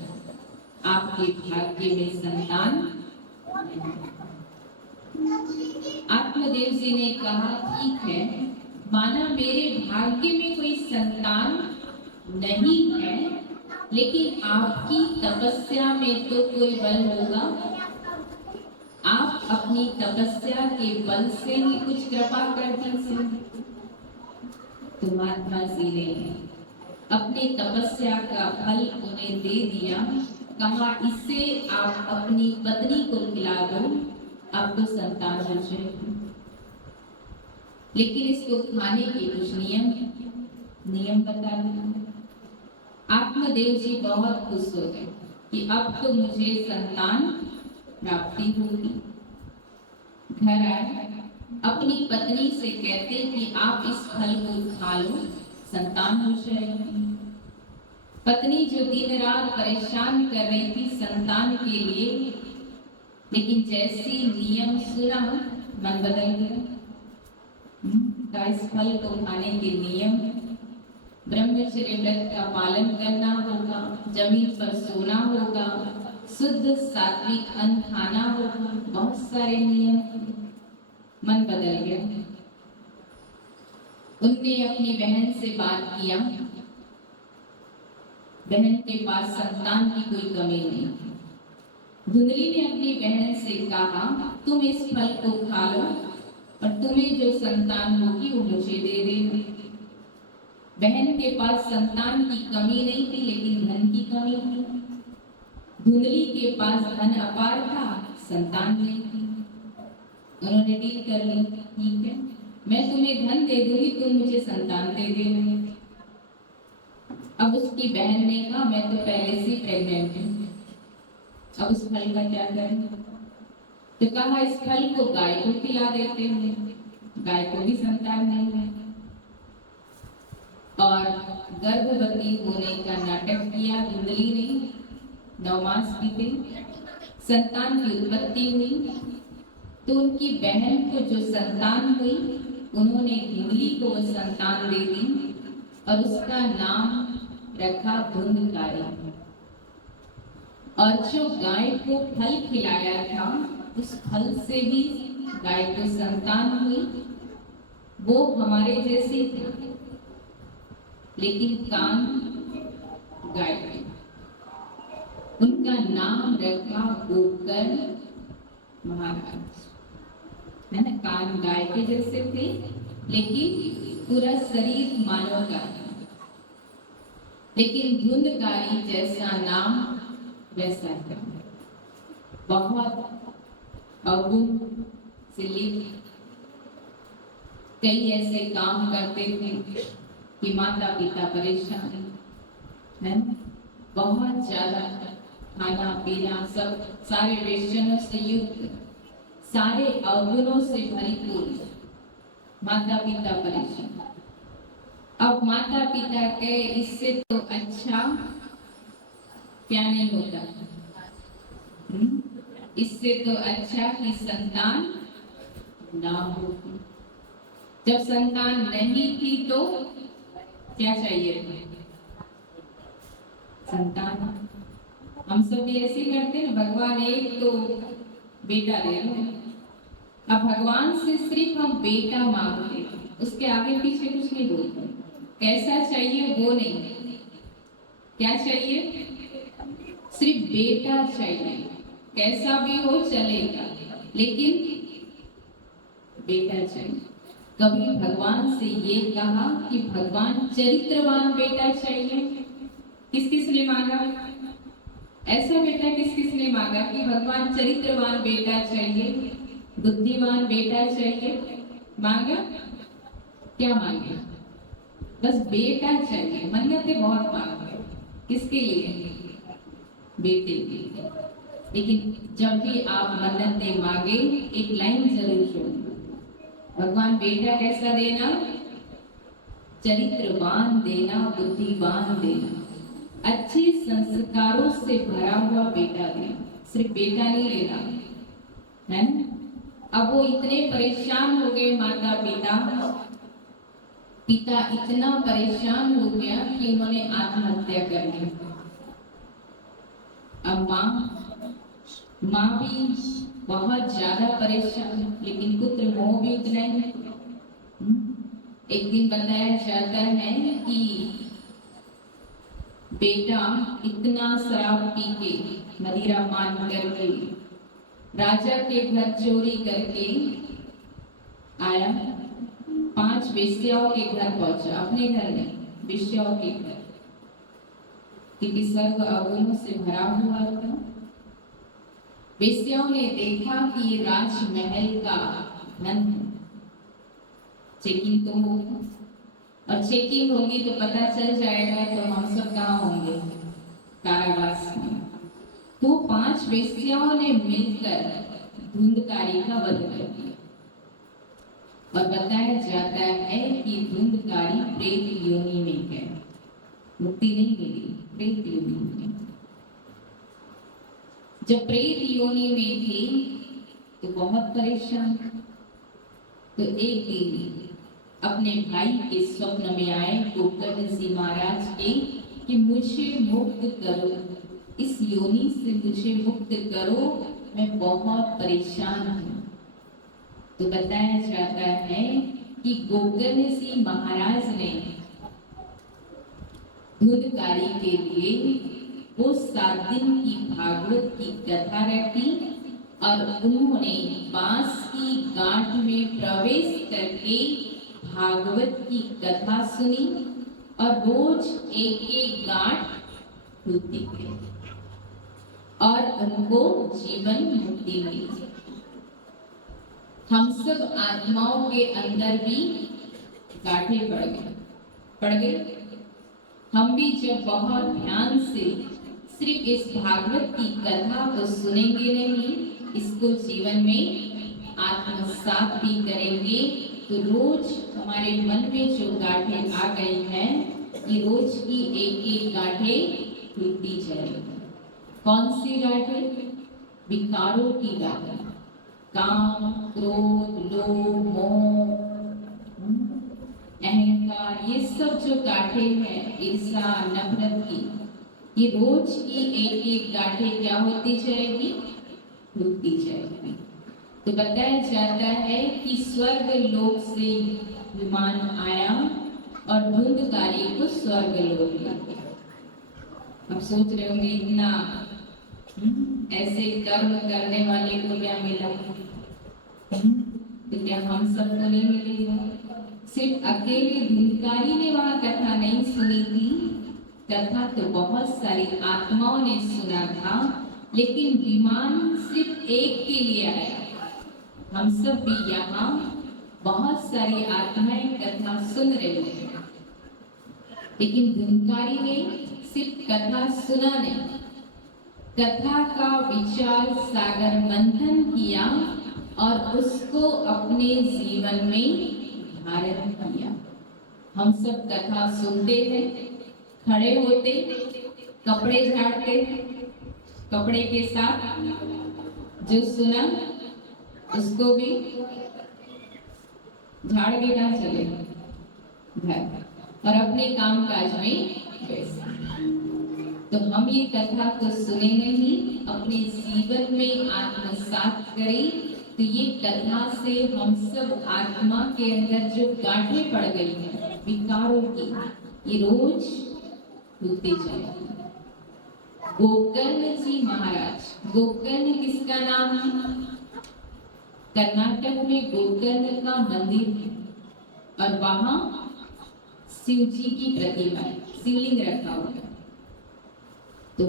आपके भाग्य में संतान नहीं। आत्मदेव जी ने कहा ठीक है, माना मेरे भाग्य में कोई संतान नहीं है, लेकिन आपकी तपस्या में तो कोई बल होगा, आप अपनी तपस्या के बल से ही कुछ कृपा कर दीजिए। तो महात्मा जी ने अपनी तपस्या का फल उन्हें दे दिया, कहा इससे आप अपनी पत्नी को खिला दो, आपको संतान हो जाएगी। लेकिन इसको खाने के कुछ नियम बता दिए। आत्मदेव जी बहुत खुश हो गए कि अब तो मुझे संतान प्राप्ति होगी। घर आए, अपनी पत्नी से कहते कि आप इस फल को खा लो, संतान हो जाएगी। पत्नी जो दिन रात परेशान कर रही थी संतान के लिए, लेकिन जैसी नियम सुना मन बदल गया। इस फल को खाने के नियम, ब्रह्मचर्य व्रत का पालन करना होगा, जमीन पर सोना होगा, शुद्ध सात्विक अन्न खाना होगा, बहुत सारे नियम। मन बदल गया। उनने अपनी बहन से बात किया। बहन के पास संतान की कोई कमी नहीं। धुंधली ने अपनी बहन से कहा, तुम इस फल को खा लो और तुम्हें जो संतान होगी वो मुझे दे देना। बहन के पास संतान की कमी नहीं थी, लेकिन धन की कमी थी। धुंधली के पास धन अपार था, संतान नहीं थी। उन्होंने डील कर ली, ठीक है, मैं तुम्हें धन दे दूंगी, तुम मुझे संतान दे देना। अब उसकी बहन ने कहा, मैं तो पहले से प्रेग्नेंट हूँ, अब उस फल का क्या करें? तो कहा, इस फल को गाय को खिला देते हैं, गाय को भी संतान नहीं है। और गर्भवती होने का नाटक किया धुंधली ने। 9 मास बीते, संतान की उत्पत्ति हुई। तो उनकी बहन को जो संतान हुई, उन्होंने धुंधली को वो संतान दे दी और उसका नाम रखा धुंधकारी। और जो गाय को फल खिलाया था, उस फल से भी गाय को संतान हुई। वो हमारे जैसी थी, लेकिन कान गाय के। उनका नाम रखा गोकर्ण महाराज, है ना। कान गाय के जैसे थे, लेकिन पूरा शरीर मानव का था। लेकिन धुंधकारी जैसा नाम वैसा था। बहुत अवगुण से लिप्त, कई ऐसे काम करते थे कि माता पिता परेशान है। बहुत ज्यादा खाना पीना सब सारे व्यसनों से युक्त, सारे अवगुणों से भरपूर, माता पिता परेशान। अब माता पिता के इससे तो अच्छा क्या नहीं होता, इससे तो अच्छा कि संतान ना हो। जब संतान नहीं थी तो क्या चाहिए था? संतान। हम सब भी ऐसे करते हैं, भगवान एक तो बेटा दे दो। अब भगवान से सिर्फ हम बेटा मांगते हैं, उसके आगे पीछे कुछ नहीं बोलते। कैसा चाहिए वो नहीं, क्या चाहिए? सिर्फ बेटा चाहिए, कैसा भी हो चलेगा, लेकिन बेटा चाहिए। कभी भगवान से ये कहा कि भगवान चरित्रवान बेटा चाहिए? किस किस ने मांगा ऐसा बेटा? किस किस ने मांगा कि भगवान चरित्रवान बेटा चाहिए, बुद्धिमान बेटा चाहिए? मांगा? क्या मांगे? बस बेटा चाहिए। मन्नतें बहुत मांगते, किसके लिए? बेटे के लिए। लेकिन जब भी आप मन्नतें मांगे, एक लाइन जरूर सुनो, भगवान बेटा कैसा देना? चरित्रवान देना, बुद्धिमान देना, अच्छे संस्कारों से भरा हुआ बेटा देना। सिर्फ बेटा नहीं लेना, है ना। अब वो इतने परेशान हो गए माता पिता इतना परेशान हो गया कि उन्होंने आत्महत्या कर ली। अब माँ भी बहुत ज्यादा परेशान, लेकिन पुत्र मोह भी उतना ही है। एक दिन बताया जाता है कि बेटा इतना शराब पी के, मदिरा पान करके, राजा के घर चोरी करके आया। 5 वेश्याओं के घर पहुंचा, अपने घर नहीं, वेश्याओं के घर, क्योंकि सर्व अवगुणों से भरा हुआ था। वेश्याओं ने देखा कि ये राजमहल का धन है, चेकिंग तो होगा, और चेकिंग होगी तो पता चल जाएगा तो हम सब कहाँ होंगे? कारावास में। तो 5 वेश्याओं ने मिलकर धुंधकारी का वध कर दिया, और बताया जाता है कि धुंधकारी प्रेत योनि में गए, मुक्ति नहीं मिली, प्रेत योनि में। जब प्रेत योनि में थी तो बहुत परेशान, तो एक दिन अपने भाई के स्वप्न में आए गोकर्ण जी महाराज के कि मुझे मुक्त करो, इस योनि से मुझे मुक्त करो, मैं बहुत परेशान हूँ। तो बताया जाता है कि गोकर्ण जी महाराज ने धुंधकारी के लिए वो 7 दिन की भागवत की कथा रखी, और उन्होंने बांस की गांठ में प्रवेश करके भागवत की कथा सुनी, और रोज एक एक गांठ खुलती गई और उनको जीवन मुक्ति मिली। हम सब आत्माओं के अंदर भी गांठे पड़ गए। हम भी जब बहुत ध्यान से सिर्फ इस भागवत की कथा को सुनेंगे नहीं, इसको जीवन में आत्मसात भी करेंगे, तो रोज हमारे मन में जो गांठें आ गई हैं, ये रोज की एक एक गांठें खुलती जाएगी। कौन सी गांठें? विकारों की गांठें, काम, क्रोध, लोभ, मोह, अहंकार, ये सब जो गांठें हैं, ईर्ष्या, नफरत की, ये रोज की एक एक गांठें क्या होती जाएगी? खुलती जाएगी। तो बताया जाता है कि स्वर्ग लोक से विमान आया और धुंधकारी को स्वर्ग लोक ले गया। अब सोच रहे होंगे इतना ऐसे कर्म करने वाले को क्या मिला, तो क्या हम सबको नहीं मिलेगा? सिर्फ अकेले धुंधकारी ने वहां कथा नहीं सुनी थी, कथा तो बहुत सारी आत्माओं ने सुना था, लेकिन विमान सिर्फ एक के लिए आया। हम सब भी यहाँ बहुत सारी आत्माएं कथा सुन रही हैं, लेकिन धुंधकारी ने सिर्फ कथा सुना नहीं, कथा का विचार सागर मंथन किया और उसको अपने जीवन में धारण किया। हम सब कथा सुनते हैं, खड़े होते, कपड़े झाड़ते, कपड़े के साथ जो सुना उसको भी झाड़ के ना चले घर और अपने काम काज में व्यस्त। तो हम ये कथा को सुने नहीं, अपने जीवन में आत्मसात करें, तो ये कथा से हम सब आत्मा के अंदर जो गांठें पड़ गई हैं विकारों की, ये रोज खुलती जाएगी। गोकर्ण जी महाराज, गोकर्ण किसका नाम है? कर्नाटक में गोकर्ण का मंदिर है, और वहां शिव जी की प्रतिमा है, शिवलिंग रखा हुआ है। तो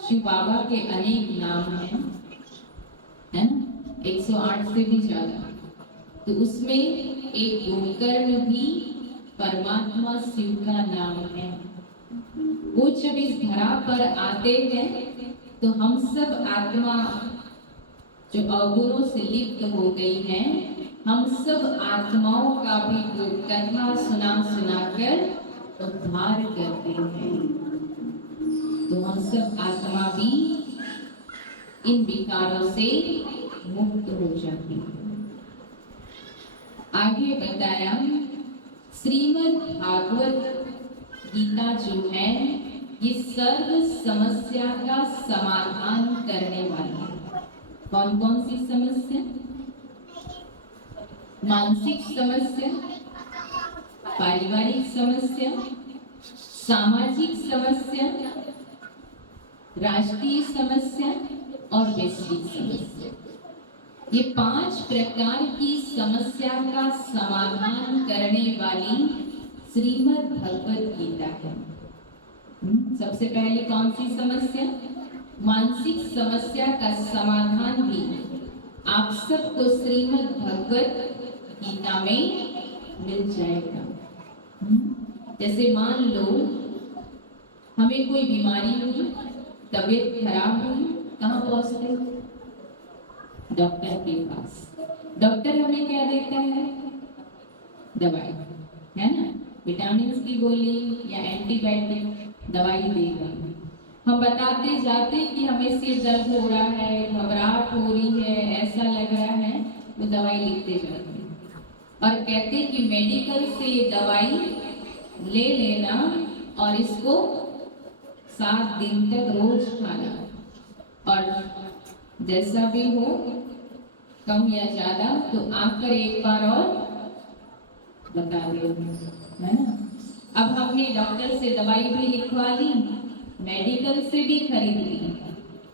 शिव बाबा के अनेक नाम हैं, है ना, 108 से भी ज्यादा। तो उसमें एक गोकर्ण भी परमात्मा शिव का नाम है। वो जब इस धरा पर आते हैं तो हम सब आत्मा जो अवगुणों से लिप्त हो गई हैं, हम सब आत्माओं का भी वो कथा सुना कर उद्धार करते हैं। तो हम सब आत्मा भी इन विकारों से मुक्त हो जाती है। आगे बताया, श्रीमद् भागवत गीता जो है ये सर्व समस्या का समाधान करने वाली है। कौन कौन सी समस्या? मानसिक समस्या, पारिवारिक समस्या, सामाजिक समस्या, राष्ट्रीय समस्या और वैश्विक समस्या। ये 5 प्रकार की समस्या का समाधान करने वाली श्रीमद् भगवत गीता है। सबसे पहले कौन सी समस्या? मानसिक समस्या का समाधान भी आप सबको श्रीमद् भगवत गीता में मिल जाएगा। जैसे मान लो हमें कोई बीमारी हुई, तबीयत खराब हुई, कहाँ पहुंचते? डॉक्टर के पास। डॉक्टर हमें क्या देता है? दवाई, है ना? विटामिन की गोली या एंटीबायोटिक दवाई देगा। हम बताते जाते कि हमें सिर दर्द हो रहा है, घबराहट हो रही है, ऐसा लग रहा है, वो दवाई लिखते जाते और कहते कि मेडिकल से ये दवाई ले लेना और इसको 7 दिन तक रोज खाना, और जैसा भी हो कम या ज्यादा तो आकर एक बार और बता दो, है ना? अब हमने डॉक्टर से दवाई भी लिखवा ली, मेडिकल से भी खरीद ली,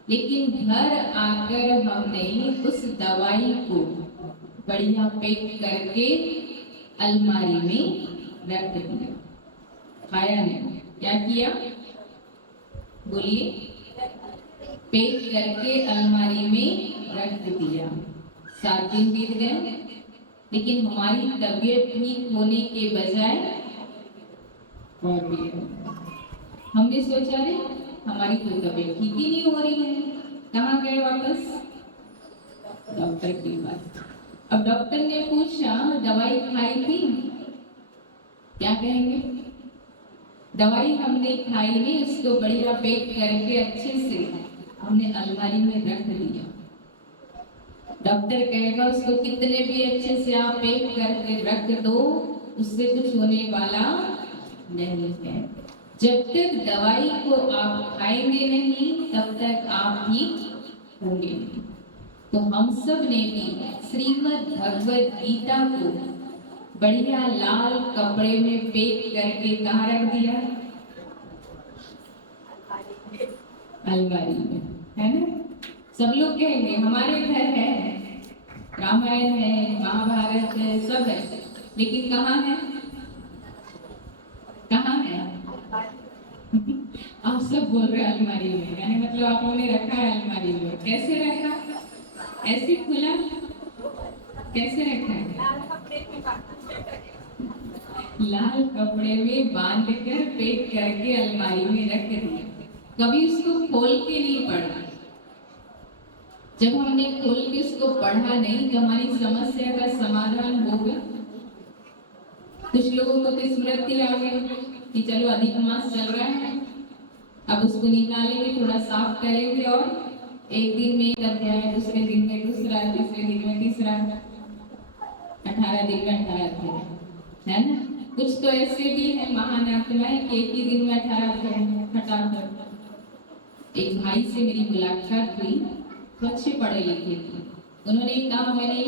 लेकिन घर आकर हमने उस दवाई को बढ़िया पैक करके अलमारी में रख दिया। खाया नहीं, क्या किया? बोलिए। पैक करके अलमारी में रख दिया। 7 दिन बीत गए, लेकिन हमारी तबीयत ठीक होने के बजाय और भी हमने सोचा रे हमारी कोई तबीयत ठीक ही नहीं हो रही है, कहाँ गए वापस? डॉक्टर के पास। अब डॉक्टर ने पूछा दवाई खाई थी? क्या कहेंगे? दवाई हमने खाई नहीं, उसको बढ़िया पैक करके अच्छे से हमने अलमारी में रख दिया। डॉक्टर कहेगा उसको कितने भी अच्छे से आप पैक करके रख दो, उससे कुछ होने वाला नहीं है। जब तक दवाई को आप खाएंगे नहीं तब तक आप ठीक होंगे नहीं। तो हम सब ने भी श्रीमद् भगवद गीता को बढ़िया लाल कपड़े में पैक करके कहाँ रख दिया? अलमारी में, है ना? सब लोग कहेंगे हमारे घर है, रामायण है, महाभारत है, सब है, लेकिन कहाँ है? कहाँ है? आप सब बोल रहे अलमारी में, यानी मतलब आप लोगों ने रखा है अलमारी में। कैसे रखा? ऐसे खुला? कैसे रखा है? लाल कपड़े में बांध कर पैक करके अलमारी में रख दिया। कभी उसको खोल के नहीं पढ़ा। जब हमने खोल के उसको पढ़ा नहीं तो हमारी समस्या का समाधान होगा। कुछ लोगों को तो स्मृति आ गई कि चलो अधिक मास चल रहा है, अब उसको निकालेंगे, थोड़ा साफ करेंगे और एक दिन में एक अध्याय, दूसरे दिन में दूसरा, तीसरे दिन में तीसरा, 18 दिन में 18 अध्याय, है ना? कुछ तो ऐसे भी है महान आत्माएं कि एक ही दिन में 18 अध्याय फटाफट। एक भाई से मेरी मुलाकात हुई, तो अच्छे पढ़े लिखे थे। उन्होंने कहा मैंने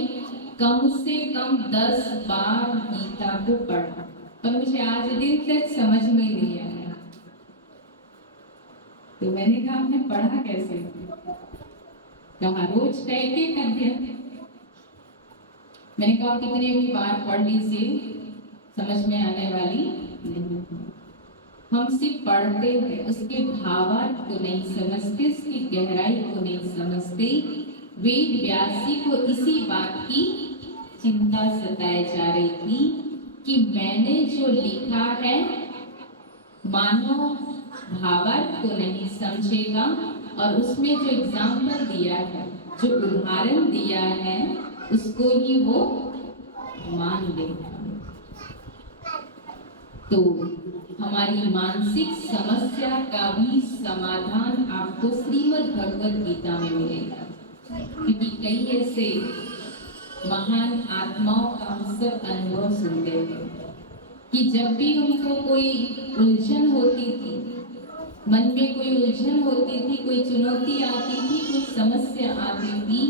कम से कम 10 बार गीता को पढ़ा, पर मुझे आज दिन तक समझ में नहीं आया। तो मैंने कहा आपने पढ़ा कैसे? कहा रोज का एक अध्याय। मैंने कहा कितने भी बार पढ़ लीजिए, समझ में आने वाली नहीं। हम सिर्फ पढ़ते हैं, उसके भावार्थ को नहीं समझते, उसकी गहराई को नहीं समझते। वेद व्यास जी को इसी बात की चिंता सताई जा रही थी कि मैंने जो लिखा है मानव भावार्थ को नहीं समझेगा, और उसमें जो एग्जाम्पल दिया है, जो उदाहरण दिया है, उसको ही वो मान लेगा। तो हमारी मानसिक समस्या का भी समाधान आपको श्रीमद् भगवद गीता में मिलेगा, क्योंकि कई ऐसे महान आत्माओं का हम सब अनुभव सुनते हैं कि जब भी उनको कोई उलझन होती थी, मन में कोई उलझन होती थी, कोई चुनौती आती थी, कोई समस्या आती थी,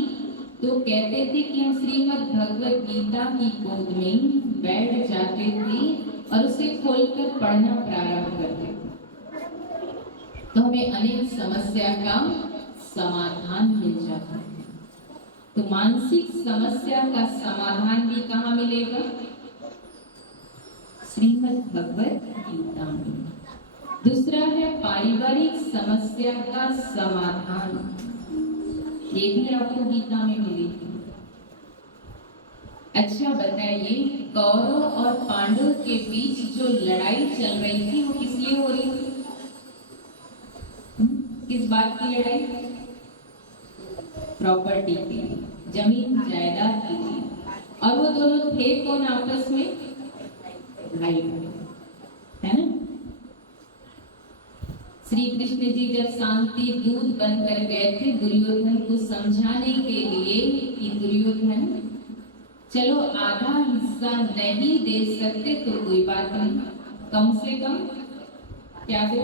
तो कहते थे कि हम श्रीमद् भगवद गीता की गोद में बैठ जाते थे और उसे खोलकर पढ़ना प्रारंभ करते थे, तो हमें अनेक समस्या का समाधान मिल जाता है। तो मानसिक समस्या का समाधान भी कहाँ मिलेगा? श्रीमद् भगवद गीता में। दूसरा है पारिवारिक समस्या का समाधान, ये भी आपको गीता में मिलेगी। अच्छा बताइए, कौरव और पांडव के बीच जो लड़ाई चल रही थी वो किस लिए हो रही थी? किस बात की लड़ाई? प्रॉपर्टी की, जमीन जायदाद की थी। और वो दोनों थे कौन आपस में? भाई, है ना? श्री कृष्ण जी जब शांति दूत बनकर गए थे दुर्योधन को समझाने के लिए कि दुर्योधन चलो आधा हिस्सा नहीं दे सकते तो कोई बात नहीं, कम से कम क्या दो?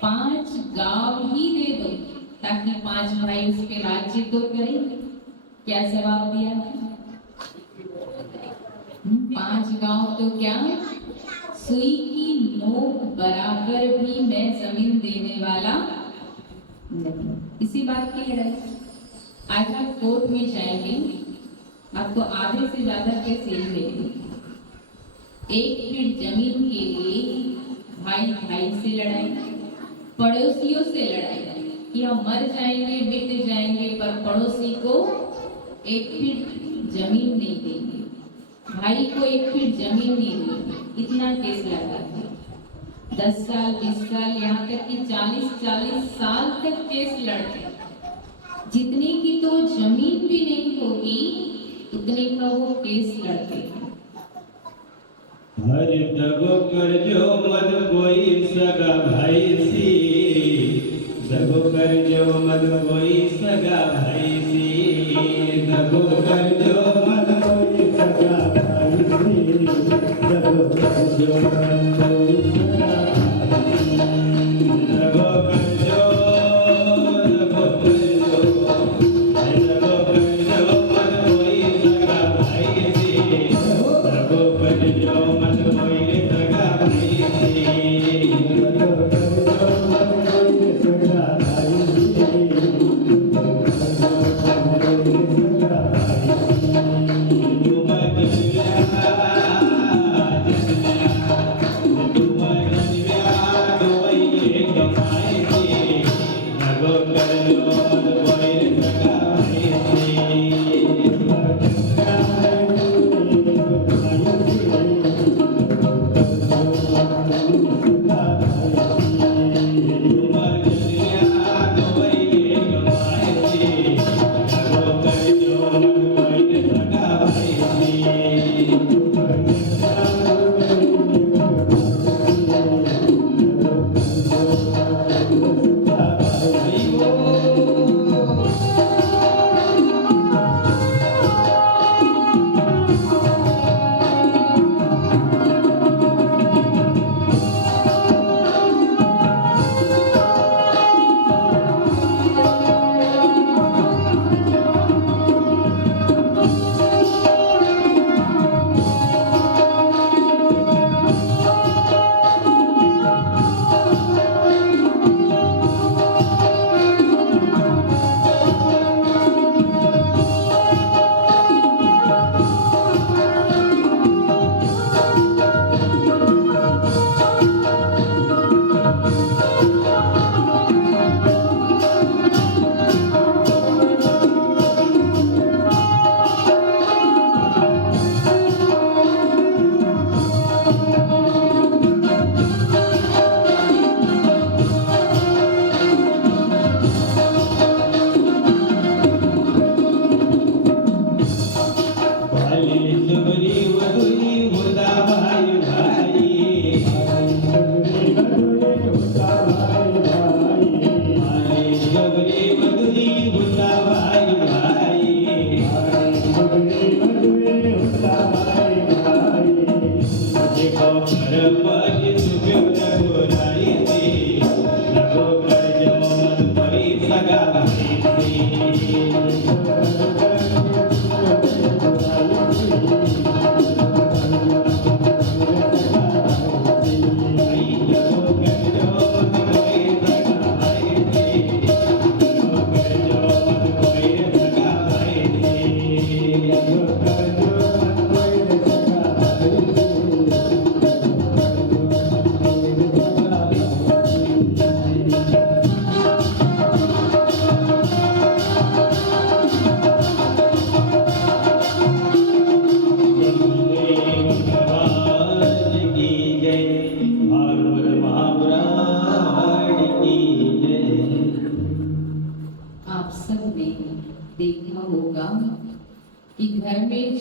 5 गांव ही दे दो ताकि 5 भाई उस पे राज्य तो करें। क्या जवाब दिया? 5 गांव तो क्या, सुई की नोक बराबर भी मैं जमीन देने वाला नहीं। इसी बात की लड़ाई। आज आप कोर्ट में जाएंगे, आपको आधे से ज्यादा केस यही मिलेंगे। 1 फीट जमीन के लिए भाई भाई से लड़ाई, पड़ोसियों से लड़ाई कि हम मर जाएंगे मिट जाएंगे पर पड़ोसी को 1 फीट जमीन नहीं देंगे, भाई को 1 फीट जमीन नहीं देंगे। इतना केस लगा था। 10 साल 20 साल यहाँ तक कि 40 साल तक केस लड़ते। जितने की तो जमीन भी नहीं होगी उतने का वो केस लड़ते। हर दगो कर जो मत कोई सगा भाई सी, दगो कर जो मत कोई सगा भाई सी, दगो कर जो मत कोई सगा भाई सी, दगो कर जो मत कोई सगा भाई सी, दगो कर जो, दगो कर जो, दगो कर जो मत कोई सगा भाई सी, दगो कर जो मत कोई सगा भाई सी, दगो कर जो मत कोई सगा भाई सी, दगो कर जो मत कोई सगा भाई सी।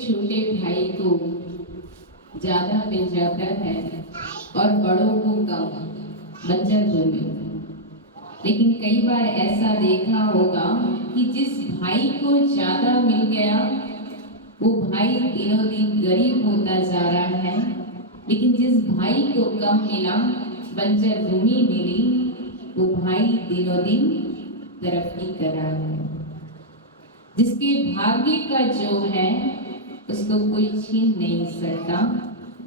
छोटे भाई को ज्यादा मिल जाता है और बड़ों को कम, बंजर भूमि। लेकिन कई बार ऐसा देखा होगा कि जिस भाई को ज्यादा मिल गया वो भाई दिनों दिन गरीब होता जा रहा है, लेकिन जिस भाई को कम मिला, बंजर भूमि मिली, वो भाई दिनों दिन तरक्की कर रहा है। जिसके भाग्य का जो है उसको कोई छीन नहीं सकता,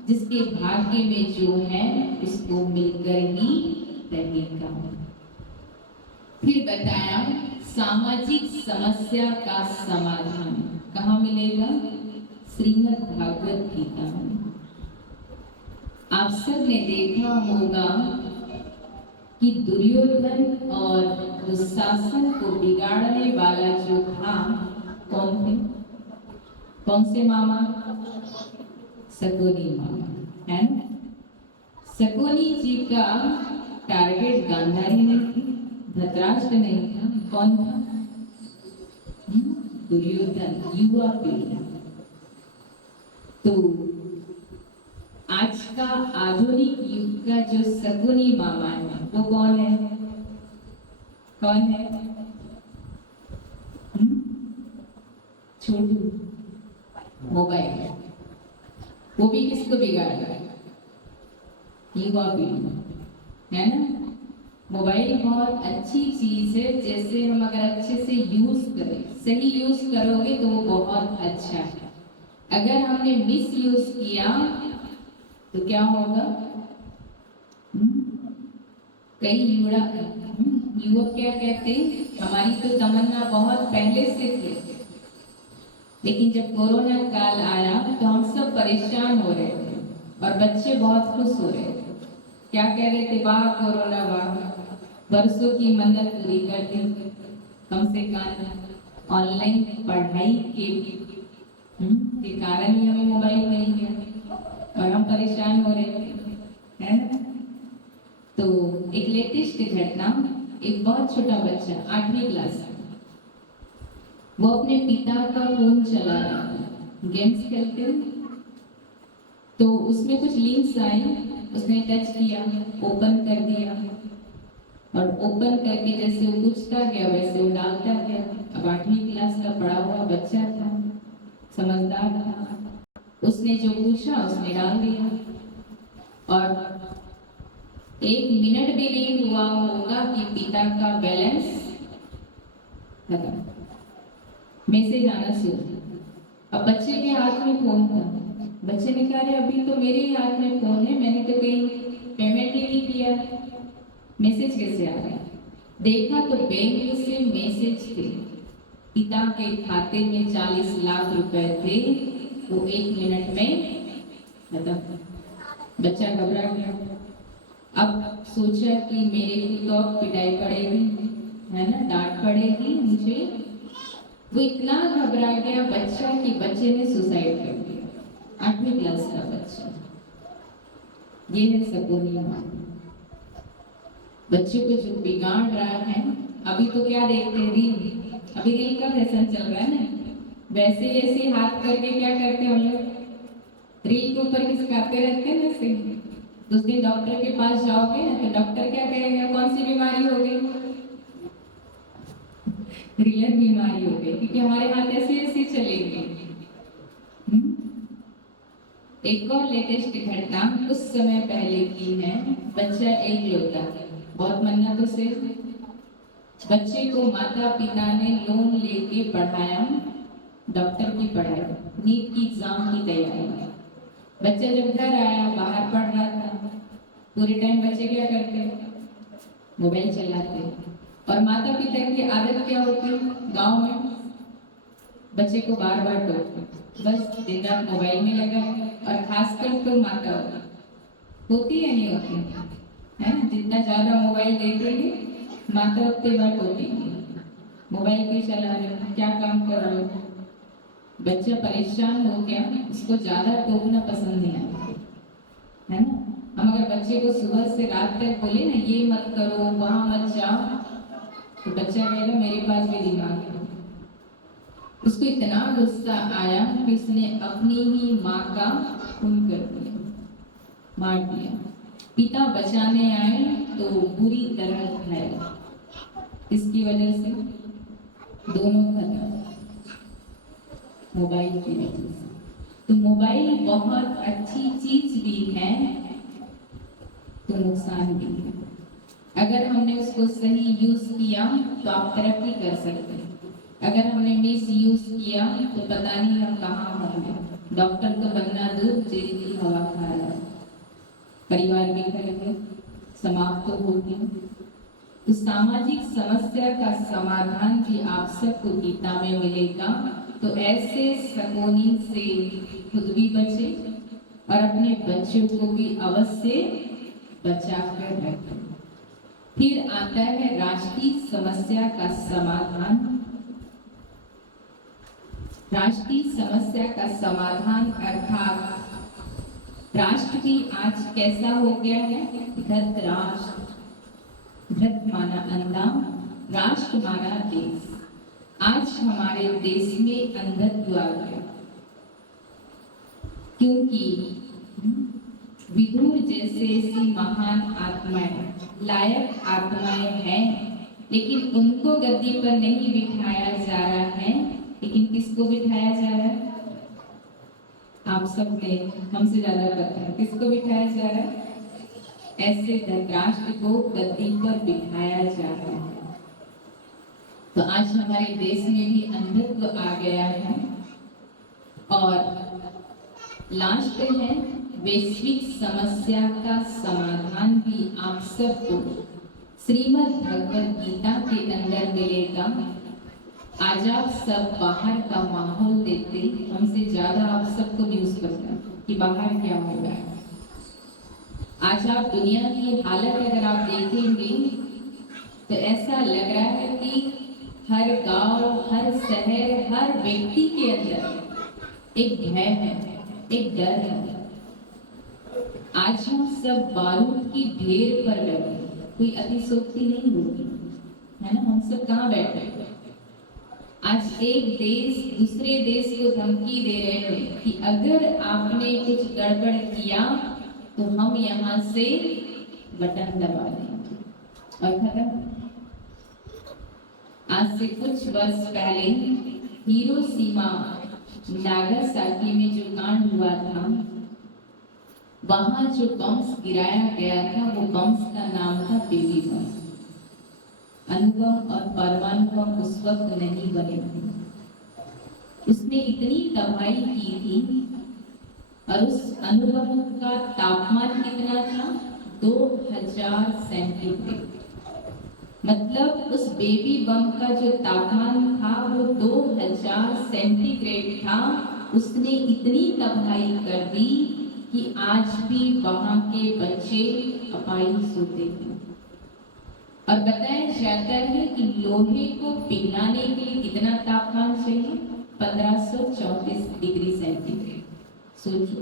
जिसके भाग्य में जो है उसको मिलकर ही रहेगा। फिर बताया सामाजिक समस्या का समाधान कहाँ मिलेगा? श्रीमद् भागवत गीता में। आप सब ने देखा होगा कि दुर्योधन और दुशासन को बिगाड़ने वाला जो था कौन थे? कौन से मामा? शकुनी मामा, है ना? शकुनी जी का टारगेट गांधारी नहीं थी, धृतराष्ट्र नहीं था, कौन था? दुर्योधन, युवा पीढ़ी। तो आज का आधुनिक युग का जो शकुनी मामा है वो कौन है? कौन है? छोटू। मोबाइल। वो भी किसको बिगाड़ रहा है? युवा पीढ़ी, है ना? मोबाइल बहुत अच्छी चीज है, जैसे हम अगर अच्छे से यूज करें, सही यूज करोगे तो वो बहुत अच्छा है। अगर हमने मिस यूज किया तो क्या होगा? कई युवक क्या कहते हैं, हमारी तो तमन्ना बहुत पहले से थी, लेकिन जब कोरोना काल आया तो हम सब परेशान हो रहे थे और बच्चे बहुत खुश हो रहे थे। क्या कह रहे थे? वाह कोरोना वाह, बरसों की मन्नत पूरी कर दी, कम से कम ऑनलाइन पढ़ाई के कारण ही हमें मोबाइल मिल गया और हम परेशान हो रहे थे, है ना? तो एक लेटेस्ट घटना, एक बहुत छोटा बच्चा 8वीं क्लास में, वो अपने पिता का फोन चला रहा था, गेम्स खेलते हुए, तो उसमें कुछ लिंक्स आई, उसने टच किया, ओपन कर दिया और ओपन करके जैसे वो पूछता गया वैसे वो डालता गया। अब 8वीं क्लास का पढ़ा हुआ बच्चा था, समझदार था, उसने जो पूछा उसने डाल दिया और 1 मिनट भी नहीं हुआ होगा कि पिता का बैलेंस खत्म, मैसेज आना शुरू। अब बच्चे के हाथ में फोन था, बच्चे ने कहा अभी तो मेरे ही हाथ में फोन है, मैंने तो कहीं पेमेंट ही नहीं किया, मैसेज कैसे आ गया? देखा तो बैंक से मैसेज थे, पिता के खाते में 40 लाख रुपए थे, वो 1 मिनट में खत्म। बच्चा घबरा गया। अब सोचा कि मेरे को तो अब पिटाई पड़ेगी, है ना, डांट पड़ेगी मुझे। वो इतना घबरा गया बच्चा कि बच्चे ने सुसाइड कर दिया, 8वीं क्लास का बच्चा। ये है शकुनी माँ। बच्चे को जो बिगाड़ रहा है, अभी तो क्या देखते हैं? रील। अभी रील का फैशन चल रहा है ना, वैसे ऐसे हाथ करके क्या करते हैं हम लोग? रील के ऊपर खिसकाते रहते हैं वैसे। उस दिन डॉक्टर के पास जाओगे ना तो डॉक्टर क्या कहेगा? कौन सी बीमारी हो गई? रियल बीमारी हो गई, क्योंकि हमारे हाथ ऐसे ऐसे चलेंगे। एक और लेटेस्ट घटना कुछ समय पहले की है। बच्चा एकलौता, बहुत मन्नतों से बच्चे को माता पिता ने लोन लेके पढ़ाया, डॉक्टर की पढ़ाई, नीट की एग्जाम की तैयारी। बच्चा जब घर आया, बाहर पढ़ रहा था, पूरे टाइम बच्चे क्या करते? मोबाइल चलाते। और माता पिता की आदत क्या होती है गांव में? बच्चे को बार बार टोकते, बस दिन रात मोबाइल में लगा है। और खासकर तो माता होती है नहीं होती है ना, जितना ज्यादा मोबाइल देखेंगे माता उतने बार टोकेंगे, मोबाइल क्यों चला रहे हो, क्या काम कर रहे हो। बच्चा परेशान हो गया, उसको ज्यादा टोकना पसंद नहीं आता, है ना। हम अगर बच्चे को सुबह से रात तक बोले ना ये मत करो, वहां मत जाओ, तो बच्चा कहेगा मेरे पास भी दिमाग है, उसको इतना गुस्सा आया कि उसने अपनी ही माँ का खून कर दिया, मार दिया। पिता बचाने आए तो बुरी तरह घायल। इसकी वजह से दोनों खत्म, मोबाइल की वजह से। तो मोबाइल बहुत अच्छी चीज भी है तो नुकसान भी है। अगर हमने उसको सही यूज किया तो आप तरक्की कर सकते हैं, अगर हमने मिस यूज किया तो पता नहीं हम कहाँ होंगे। डॉक्टर तो बनना दूर, जेल की हवा खा रहा है, परिवार बिखर गए, समाप्त तो हो गया। तो सामाजिक समस्या का समाधान भी आप सबको गीता में मिलेगा। तो ऐसे शकुनी से खुद भी बचे और अपने बच्चों को भी अवश्य बचा कर रखें। फिर आता है राष्ट्रीय समस्या का समाधान। राष्ट्रीय समस्या का समाधान अर्थात राष्ट्र भी आज कैसा हो गया है? धृत राष्ट्र, धृत माना अंधा, राष्ट्र माना देश। आज हमारे देश में अंधत्व आ गया, क्योंकि विदुर जैसे ऐसी महान आत्माएं, लायक आत्माएं हैं, लेकिन उनको गद्दी पर नहीं बिठाया जा रहा है। लेकिन किसको बिठाया जा रहा है? आप सब ने हमसे ज्यादा पता है किसको बिठाया जा रहा है? ऐसे धृतराष्ट्र को गद्दी पर बिठाया जा रहा है। तो आज हमारे देश में भी अंधत्व आ गया है। और लास्ट है वैश्विक समस्या का समाधान भी आप सबको श्रीमद् भगवद गीता के अंदर मिलेगा। आज आप सब बाहर का माहौल देखते, हमसे ज्यादा आप सबको न्यूज पता है कि बाहर क्या हो रहा है। आज आप दुनिया की हालत अगर आप देखेंगे तो ऐसा लग रहा है कि हर गांव, हर शहर, हर व्यक्ति के अंदर एक भय है, एक डर है। आज हम सब बारूद की ढेर पर बैठे, कोई अतिशोक्ति नहीं होगी, है ना? हम सब कहाँ बैठे? आज एक देश दूसरे देश को धमकी दे रहे हैं कि अगर आपने कुछ गड़बड़ किया तो हम यहाँ से बटन दबा देंगे और खत्म। आज से कुछ वर्ष पहले हिरोशिमा नागासाकी में जो कांड हुआ था, वहां जो बम्स गिराया गया था, वो बम्स का नाम था बेबी बम। अणुबम और परमाणु बम उस वक्त नहीं बने थे। उसने इतनी तबाही की थी और उस अणुबम का तापमान कितना था? 2000 सेंटीग्रेड। मतलब उस बेबी बम का जो तापमान था वो 2000 सेंटीग्रेड था। उसने इतनी तबाही कर दी कि आज भी वहां के बच्चे अपाहिज होते हैं। और बताया जाता है कि लोहे को पिघलाने के लिए कितना तापमान चाहिए? 1534 डिग्री सेंटीग्रेड। सोचो,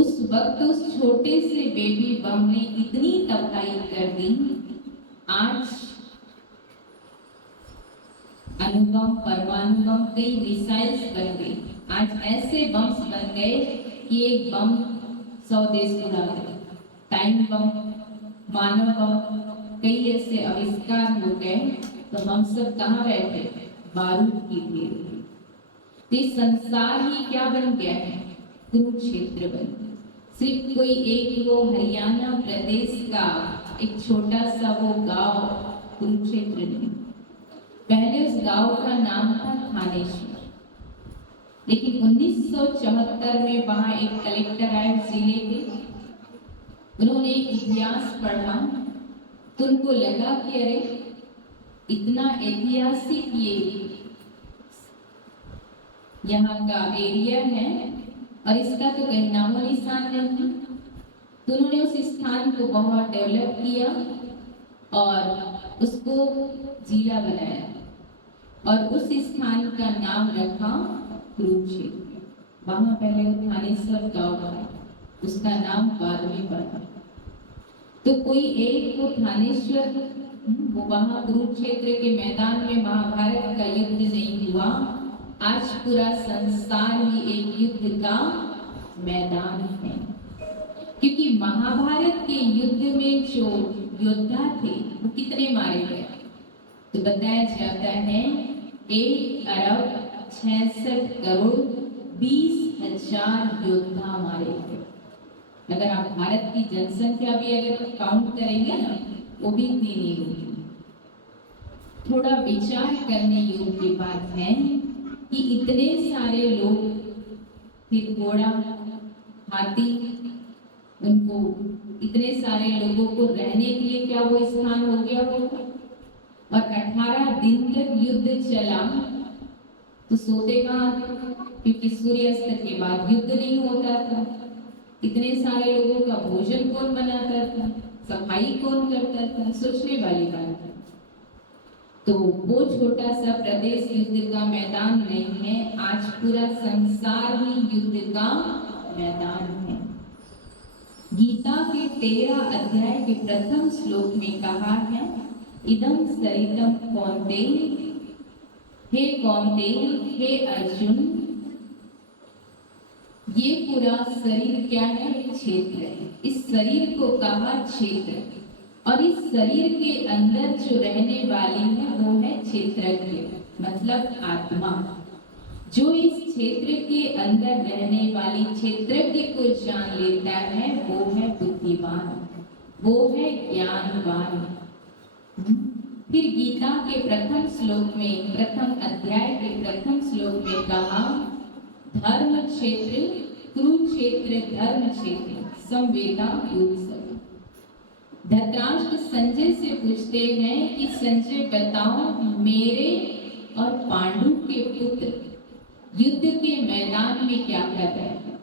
उस वक्त उस छोटे से बेबी बम ने इतनी तबाही कर दी। आज अणुबम, परमाणु बम, कई मिसाइल्स बन गई। आज ऐसे बम्स बन गए कि एक बम 100 देश को उड़ा दे। टाइम बम, मानव बम, कई ऐसे आविष्कार हो गए। तो हम सब कहाँ बैठे? बारूद की ढेर। तो संसार ही क्या बन गया है? कुरुक्षेत्र बन गया। सिर्फ कोई एक वो हरियाणा प्रदेश का एक छोटा सा वो गांव कुरुक्षेत्र नहीं। पहले उस गांव का नाम था थानेश्वर, लेकिन 1974 में वहां एक कलेक्टर आए जिले के। उन्होंने इतिहास पढ़ा तो उनको लगा कि अरे इतना ऐतिहासिक ये यहाँ का एरिया है और इसका तो कहीं नामो निशान नहीं। तो उन्होंने उस स्थान को बहुत डेवलप किया और उसको जिला बनाया और उस स्थान का नाम रखा कुरुक्षेत्र। वहां पहले वो थानेश्वर गांव था, उसका नाम बाद में पड़ा। तो कोई एक वो थानेश्वर वो वहां कुरुक्षेत्र के मैदान में महाभारत का युद्ध नहीं हुआ। आज पूरा संसार ही एक युद्ध का मैदान है, क्योंकि महाभारत के युद्ध में जो योद्धा थे वो कितने मारे गए, तो बताया जाता है 1,66,20,000 योद्धा मारे गए। अगर आप भारत की जनसंख्या भी अगर काउंट करेंगे ना, वो भी इतनी नहीं होगी। थोड़ा विचार करने योग्य बात है कि इतने सारे लोग, फिर घोड़ा, हाथी, उनको इतने सारे लोगों को रहने के लिए क्या वो स्थान हो गया होगा? और 18 दिन तक युद्ध चला तो सोते कहाँ थे? क्योंकि सूर्यास्त के बाद युद्ध नहीं होता था। इतने सारे लोगों का भोजन कौन बनाता था, सफाई कौन करता था? सोचने वाली बात है। तो वो छोटा सा प्रदेश युद्ध का मैदान नहीं है, आज पूरा संसार ही युद्ध का मैदान है। गीता के 13 अध्याय के प्रथम श्लोक में कहा है, इदं सरितं कौन्तेय, हे कौन्तेय, हे अर्जुन, ये पूरा शरीर क्या है? क्षेत्र है। इस शरीर को कहा क्षेत्र, और इस शरीर के अंदर जो रहने वाली है वो है क्षेत्रज्ञ, मतलब आत्मा। जो इस क्षेत्र के अंदर रहने वाली क्षेत्रज्ञ को जान लेता है वो है बुद्धिमान, वो है ज्ञानवान। फिर गीता के प्रथम श्लोक में, प्रथम अध्याय के प्रथम श्लोक में कहा, धर्म क्षेत्र कुरुक्षेत्र धर्म क्षेत्र समवेता युत्सव। धृतराष्ट्र संजय से पूछते हैं कि संजय बताओ, मेरे और पांडु के पुत्र युद्ध के मैदान में क्या कर रहे हैं?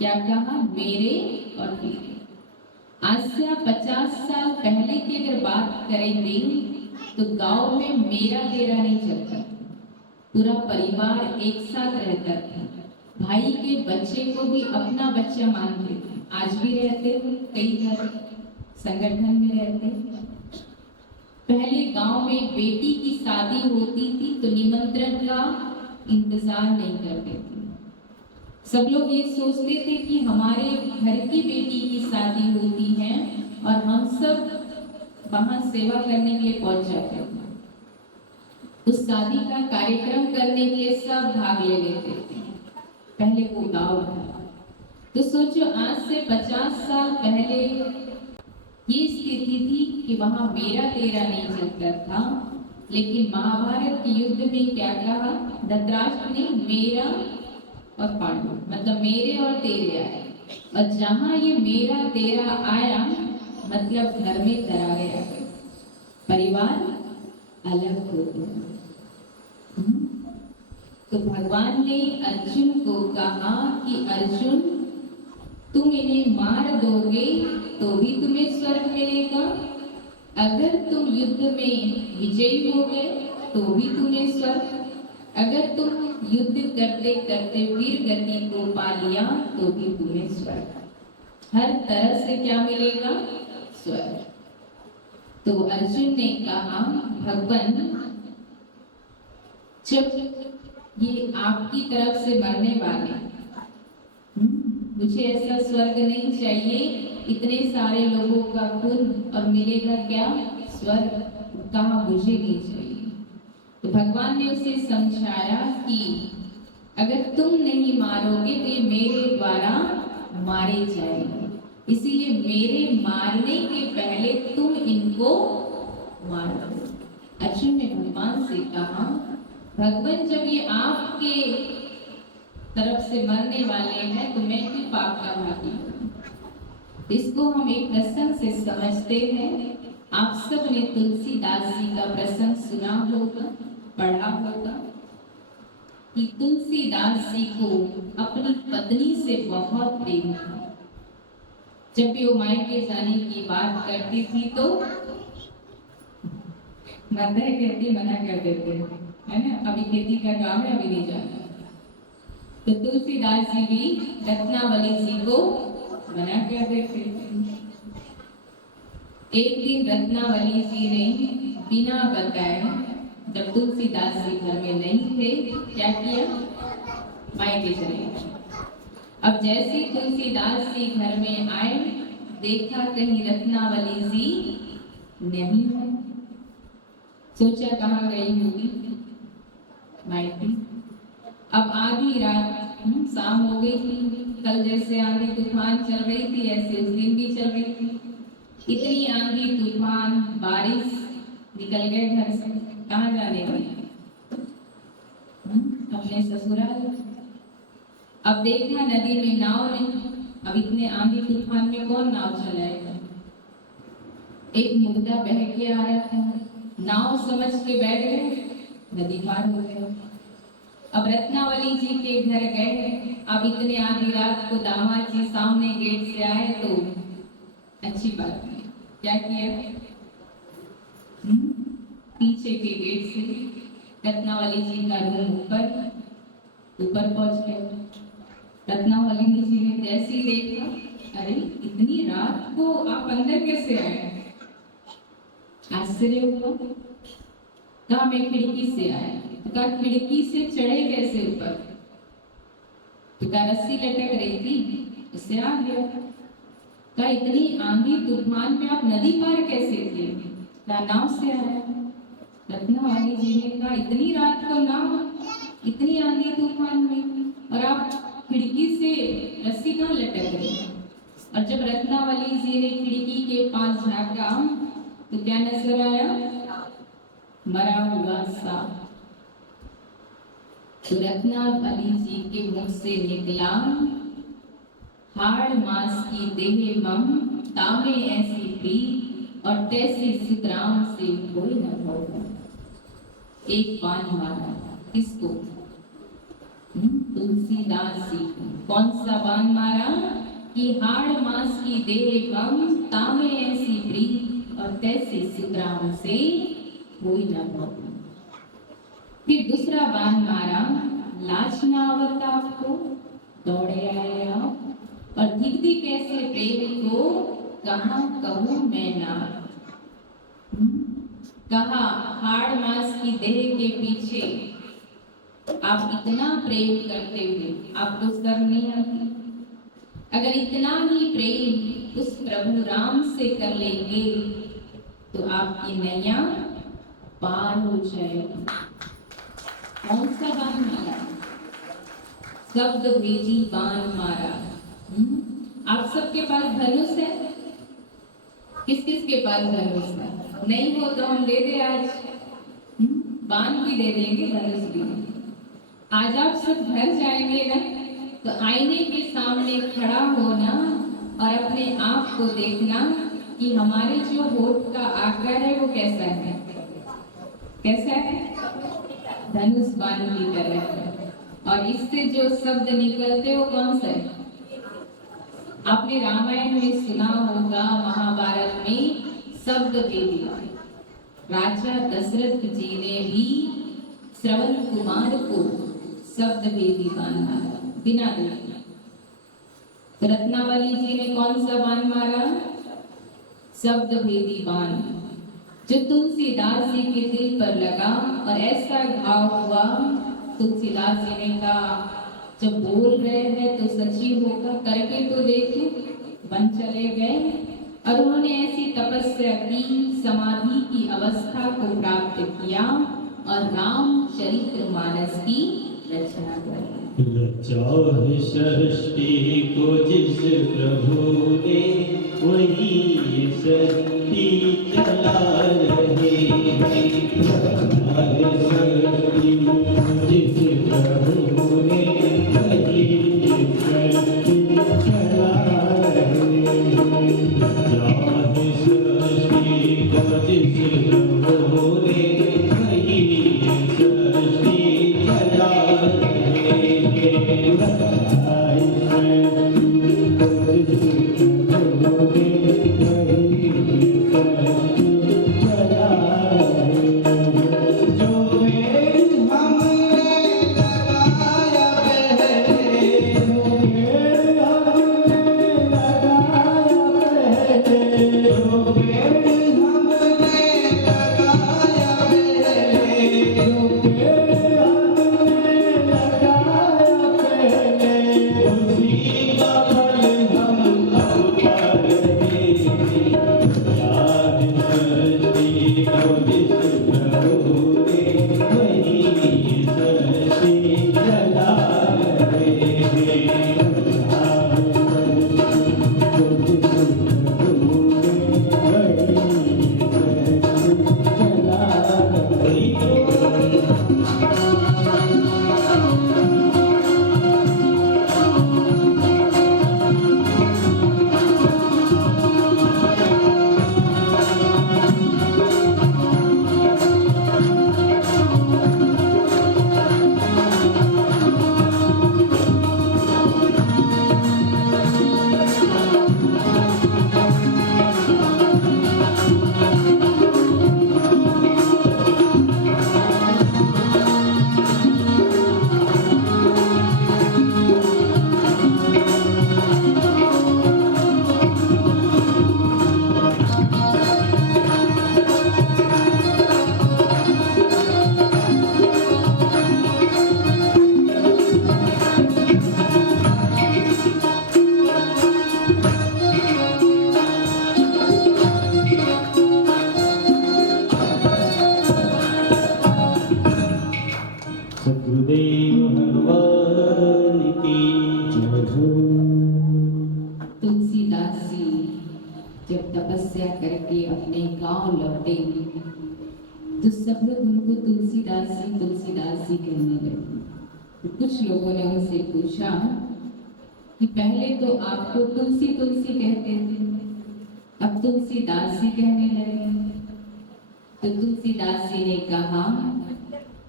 क्या कहा? मेरे और तेरे। आज से 50 साल पहले की अगर बात करेंगे तो गांव में मेरा तेरा नहीं चलता, पूरा परिवार एक साथ रहता था, भाई के बच्चे को भी अपना बच्चा मानते थे। आज भी रहते हैं, कई घर संगठन में रहते हैं। पहले गांव में बेटी की शादी होती थी तो निमंत्रण का इंतजार नहीं करते थे। सब लोग ये सोचते थे कि हमारे घर की बेटी की शादी होती है और हम सब वहां सेवा करने के लिए पहुंच जाते थे। उस शादी का कार्यक्रम करने के लिए सब भाग ले लेते थे। पहले वो गांव था। तो सोचो, आज से 50 साल पहले ये स्थिति थी कि वहां मेरा तेरा नहीं चलता था, लेकिन महाभारत के युद्ध में क्या कहा? धृतराष्ट्र ने मेरा और पांडु, मतलब मेरे और तेरे आए, और जहां ये मेरा तेरा आया मतलब घर में दरारें आ गई, परिवार अलग हो गया। तो भगवान ने अर्जुन को कहा कि अर्जुन, तुम इन्हें मार दोगे तो भी तुम्हें स्वर्ग मिलेगा, अगर तुम युद्ध में विजयी हो गए तो भी तुम्हें स्वर्ग, अगर तुम युद्ध करते करते वीर गति को पा लिया तो भी तुम्हें स्वर्ग। हर तरह से क्या मिलेगा? स्वर्ग। तो अर्जुन ने कहा, भगवान, जब ये आपकी तरफ से मरने वाले, मुझे ऐसा स्वर्ग नहीं चाहिए, इतने सारे लोगों का खून और मिलेगा क्या? स्वर्ग। कहा मुझे नहीं चाहिए। तो भगवान ने उसे समझाया कि अगर तुम नहीं मारोगे तो ये मेरे द्वारा मारे जाएंगे, इसीलिए मेरे मारने के पहले तुम इनको मार दो। अर्जुन ने भगवान से कहा, भगवान, जब ये आपके तरफ से मरने वाले हैं तो मैं क्यों पाप का भागी हूं? इसको हम एक प्रसंग से समझते हैं। आप सब ने तुलसीदास जी का प्रसंग सुना होगा, पढ़ा होगा कि तुलसीदास जी को अपनी पत्नी से बहुत प्रेम था। जब भी वो मायके जाने की बात करती थी तो माता कहती मना कर देते, है ना, अभी खेती का काम है, अभी नहीं जाना। तो तुलसीदास जी भी रत्नावली जी को मना कर देते थे। एक दिन रत्नावली जी ने बिना बताए जब तुलसीदास जी घर में नहीं थे क्या किया, मायके चले गए। अब जैसे तुलसीदास जी घर में आए, देखा कहीं रत्नावली जी नहीं है, सोचा कहाँ गई होगी, मायके। अब आधी रात शाम हो गई थी, कल जैसे आंधी तूफान चल रही थी ऐसे उस दिन भी चल रही थी। इतनी आंधी तूफान बारिश, निकल गए घर से, कहाँ जाने वाले, अपने ससुराल। अब देखा नदी में नाव नहीं, अब इतने आंधी तूफान में कौन नाव चलाएगा। एक मुर्दा बह के आ रहा था, नाव समझ के बैठ गए, नदी पार हो गए। अब रत्नावली जी के घर गए, अब इतने आधी रात को दामाद जी सामने गेट से आए तो अच्छी बात है, क्या किया, पीछे के गेट से रत्नावली जी का रूम ऊपर पहुंच गए। रत्नावली जी ने जैसे ही देखा, अरे इतनी रात को आप अंदर कैसे आए, आश्चर्य हुआ। कहा मैं खिड़की से आया, कहा खिड़की से चढ़े कैसे ऊपर, तो कहा रस्सी लटक रही थी उससे आ गया। कहा इतनी आंधी तूफान में आप नदी पार कैसे थे, कहा नाव से आया। रत्नावली जी ने कहा इतनी रात को नाव, इतनी आंधी तूफान में, और आप खिड़की से रस्सी कहाँ लटक रही। और जब रत्नावली जी ने खिड़की के पास झांका तो क्या नजर आया, मरा हुआ सांप। तो रत्नावली जी के मुख से निकला, हाड़ मास की देह मम, तामे ऐसी प्रीत, और तैसी सुतराम से कोई न होगा। एक बाण मारा, किसको, तुलसीदास जी को। कौन सा बाण मारा, कि हाड़ मास की देह मम, तामे ऐसी प्रीत, और तैसी सुतराम से कोई न होगा। फिर दूसरा बाण मारा, लाज ना आवत आपको, दौड़े आए आप, और दिख दिख ऐसे प्रेम को, कहाँ कहूँ मैं ना। कहा हाड़ मास की देह के पीछे आप इतना प्रेम करते हुए आपको शर्म नहीं आती। अगर इतना ही प्रेम उस प्रभु राम से कर लेंगे तो आपकी नैया पार हो जाएगी। कौन सा बाण मारा, शब्द भेदी बाण मारा। आप सबके पास धनुष है, किस किस के पास धनुष है, नहीं हो तो हम दे दे आज, बाण भी दे देंगे, धनुष भी। आज आप सब घर जाएंगे ना तो आईने के सामने खड़ा होना और अपने आप को देखना कि हमारे जो होठ का आकार है वो कैसा है, कैसा है, धनुष बाण की तरह है। और इससे जो शब्द निकलते वो कौन सा है, आपने रामायण में सुना होगा, महाभारत में शब्द भेदी बाण। राजा दशरथ जी ने भी श्रवण कुमार को शब्द भेदी बाण मारा बिना देखे। तो रत्नावली जी ने कौन सा बाण मारा, शब्द भेदी बाण, जो तुलसीदास जी के दिल पर लगा और ऐसा घाव हुआ। तुलसीदास जी ने कहा जब बोल रहे हैं तो सच्ची होगा, करके तो देखो। बन चले गए और उन्होंने ऐसी तपस्या की, समाधि की अवस्था को प्राप्त किया और रामचरितमानस की रचना करी। चाहे सृष्टि को जिस प्रभु ने, वही सृष्टि चला रहे हैं। जिस प्रभु ने, वही सृष्टि चला रहे हैं। चाहे सृष्टि को जिस प्रभु ने, वही सृष्टि चला रहे हैं। तपस्या करके अपने गांव लौटे तो सब लोग उनको तुलसीदास जी कहने लगे। तो कुछ लोगों ने उनसे पूछा कि पहले तो आपको तुलसी तुलसी कहते थे, अब तुलसीदास जी कहने लगे। तो तुलसीदास जी ने कहा,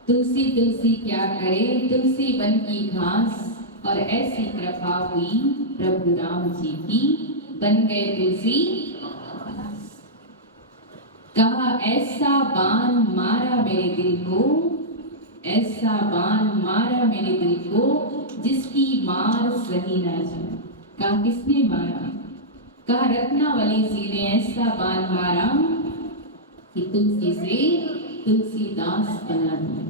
तुलसी तुलसी क्या करे, तुलसी बन की घास, और ऐसी कृपा हुई प्रभु राम जी की, बन गए तुलसी। कहा ऐसा बाण मारा मेरे दिल को, ऐसा बाण मारा मेरे दिल को, जिसकी मार सही ना जाए। कहा किसने मारा? कहा रत्नावली जी ने ऐसा बाण मारा कि तुलसी से तुलसीदास बना दिया।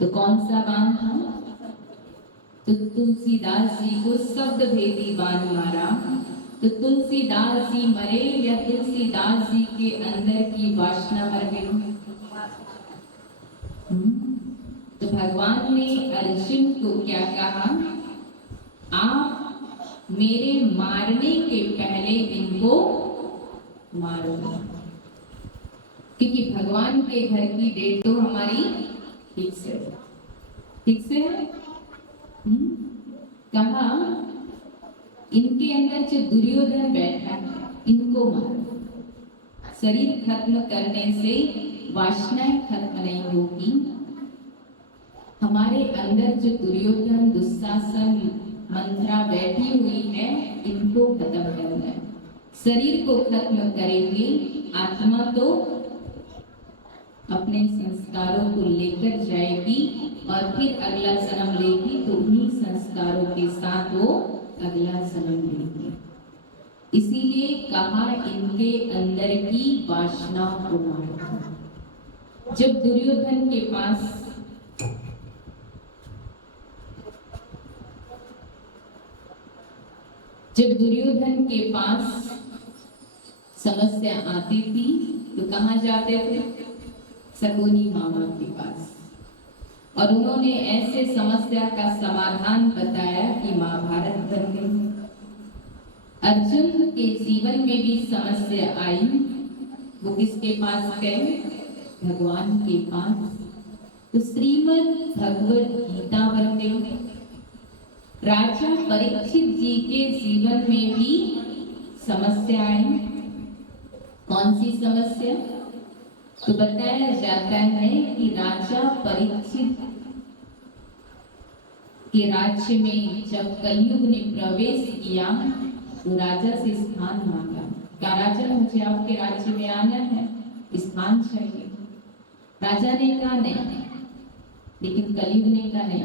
तो कौन सा बाण था? तो तुलसीदास जी को शब्द भेदी बाण मारा। तो तुलसीदास जी मरे या तुलसीदास जी के अंदर की वासना मर गई? तो भगवान ने अर्जुन को क्या कहा? आप मेरे मारने के पहले इनको मारो, क्योंकि भगवान के घर की डेट तो हमारी फिक्स है, ठीक से है। कहा इनके अंदर जो दुर्योधन बैठा है इनको मारो। शरीर खत्म करने से वासनाएं खत्म नहीं होगी। हमारे अंदर जो दुर्योधन दुशासन मंत्रा बैठी हुई है इनको खत्म करना है। शरीर को खत्म करेंगे, आत्मा तो अपने संस्कारों को लेकर जाएगी और फिर अगला जन्म लेगी, तो उन्हीं संस्कारों के साथ वो अगला जन्म लेगी। इसीलिए कहा इनके अंदर की वासना को मारो। जब दुर्योधन के पास समस्या आती थी तो कहाँ जाते थे? सकुनी मामा के पास। और उन्होंने ऐसे समस्या का समाधान बताया कि महाभारत बन गई। अर्जुन के जीवन में भी समस्या आई, वो किसके पास गए? भगवान के पास। तो श्रीमद् भगवत गीता बन गई। राजा परीक्षित जी के जीवन में भी समस्या आई। कौन सी समस्या? तो बताया जाता है कि राजा परीक्षित के राज्य में जब कलयुग ने प्रवेश किया तो राजा से स्थान मांगा। क्या राजा मुझे आपके राज्य में आना है, स्थान चाहिए। राजा ने कहा नहीं, लेकिन कलयुग ने कहा नहीं,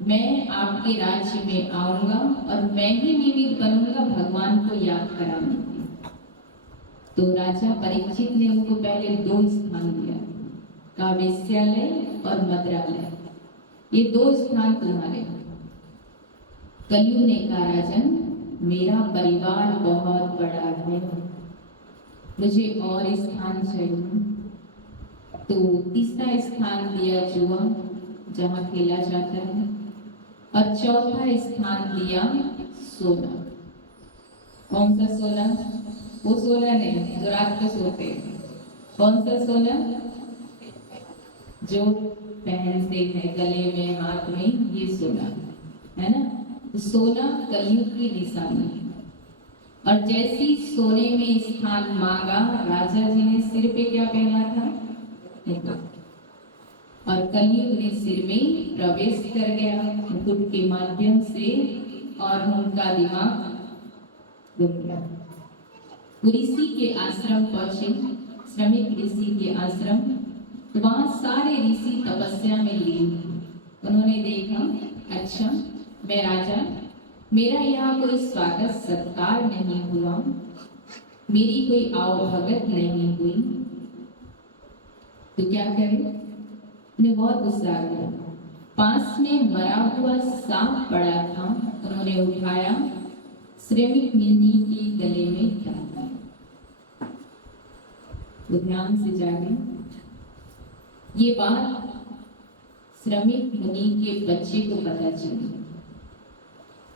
मैं आपके राज्य में आऊंगा और मैं ही निमित्त बनूंगा भगवान को याद कराने के। तो राजा परीक्षित ने उनको पहले 2 स्थान दिया, काव्यस्यालय और मद्रालय, ये 2 स्थान तुम्हारे। कलयुग ने कहा राजन मेरा परिवार बहुत बड़ा है, मुझे और स्थान चाहिए। तो तीसरा स्थान दिया जुआ जहाँ खेला जाता है, और चौथा स्थान दिया सोना। कौन सा सोना? वो सोना नहीं जो रात को सोते हैं। कौन सा सोना? जो पहनते हैं गले में, हाथ में, ये सोना है ना। तो सोना कलयुग की निशानी है। और जैसी सोने में स्थान मांगा, राजा जी ने सिर पे क्या पहना था? और कलयुग ने सिर में प्रवेश कर गया मुकुट के माध्यम से, और उनका दिमाग डूब गया। ऋषि के आश्रम पहुंचे, श्रमिक ऋषि के आश्रम। तो वहां सारे ऋषि तपस्या में लीन। उन्होंने देखा, अच्छा मैं राजा, मेरा यहाँ कोई स्वागत सत्कार नहीं हुआ, मेरी कोई आवभगत नहीं हुई, तो क्या करें? उन्हें बहुत गुस्सा आ गया। पास में मरा हुआ सांप पड़ा था, उन्होंने उठाया, श्रमिक मुनि के गले में डाल दिया। वो ध्यान से जागे। ये बात श्रमिक मुनि के बच्चे को पता चली।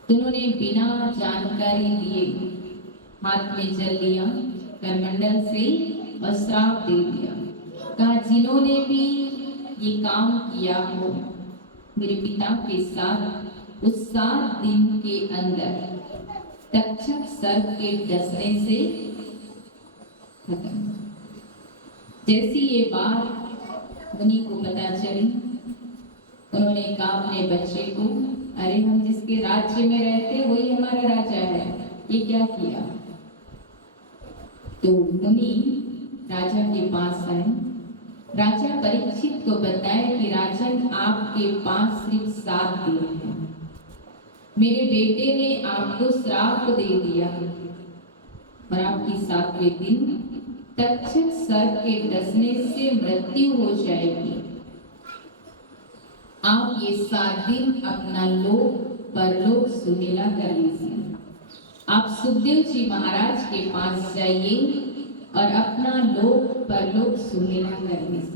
उन्होंने बिना जानकारी लिए हाथ में जल लिया, करमंडल से और श्राप दे दिया। कहा जिन्होंने भी ये काम किया हो मेरे पिता के साथ, उस 7 दिन के अंदर तक्षक सर्प के डसने से खत्म। जैसी ये बात मुनि को पता चली, उन्होंने कहा अपने बच्चे को, अरे हम जिसके राज्य में रहते वही हमारा राजा है, ये क्या किया? तो मुनि राजा के पास आए। राजा परीक्षित को बताया कि राजन आपके पास सिर्फ 7 दिन है, मेरे बेटे ने आपको श्राप दे दिया और आपकी 7वें दिन तक्षक सर्प के डसने से मृत्यु हो जाएगी। आप ये 7 दिन अपना लोक परलोक सुहेला कर लीजिए। आप सुखदेव जी महाराज के पास जाइए और अपना लोक परलोक सुहेला कर लीजिए।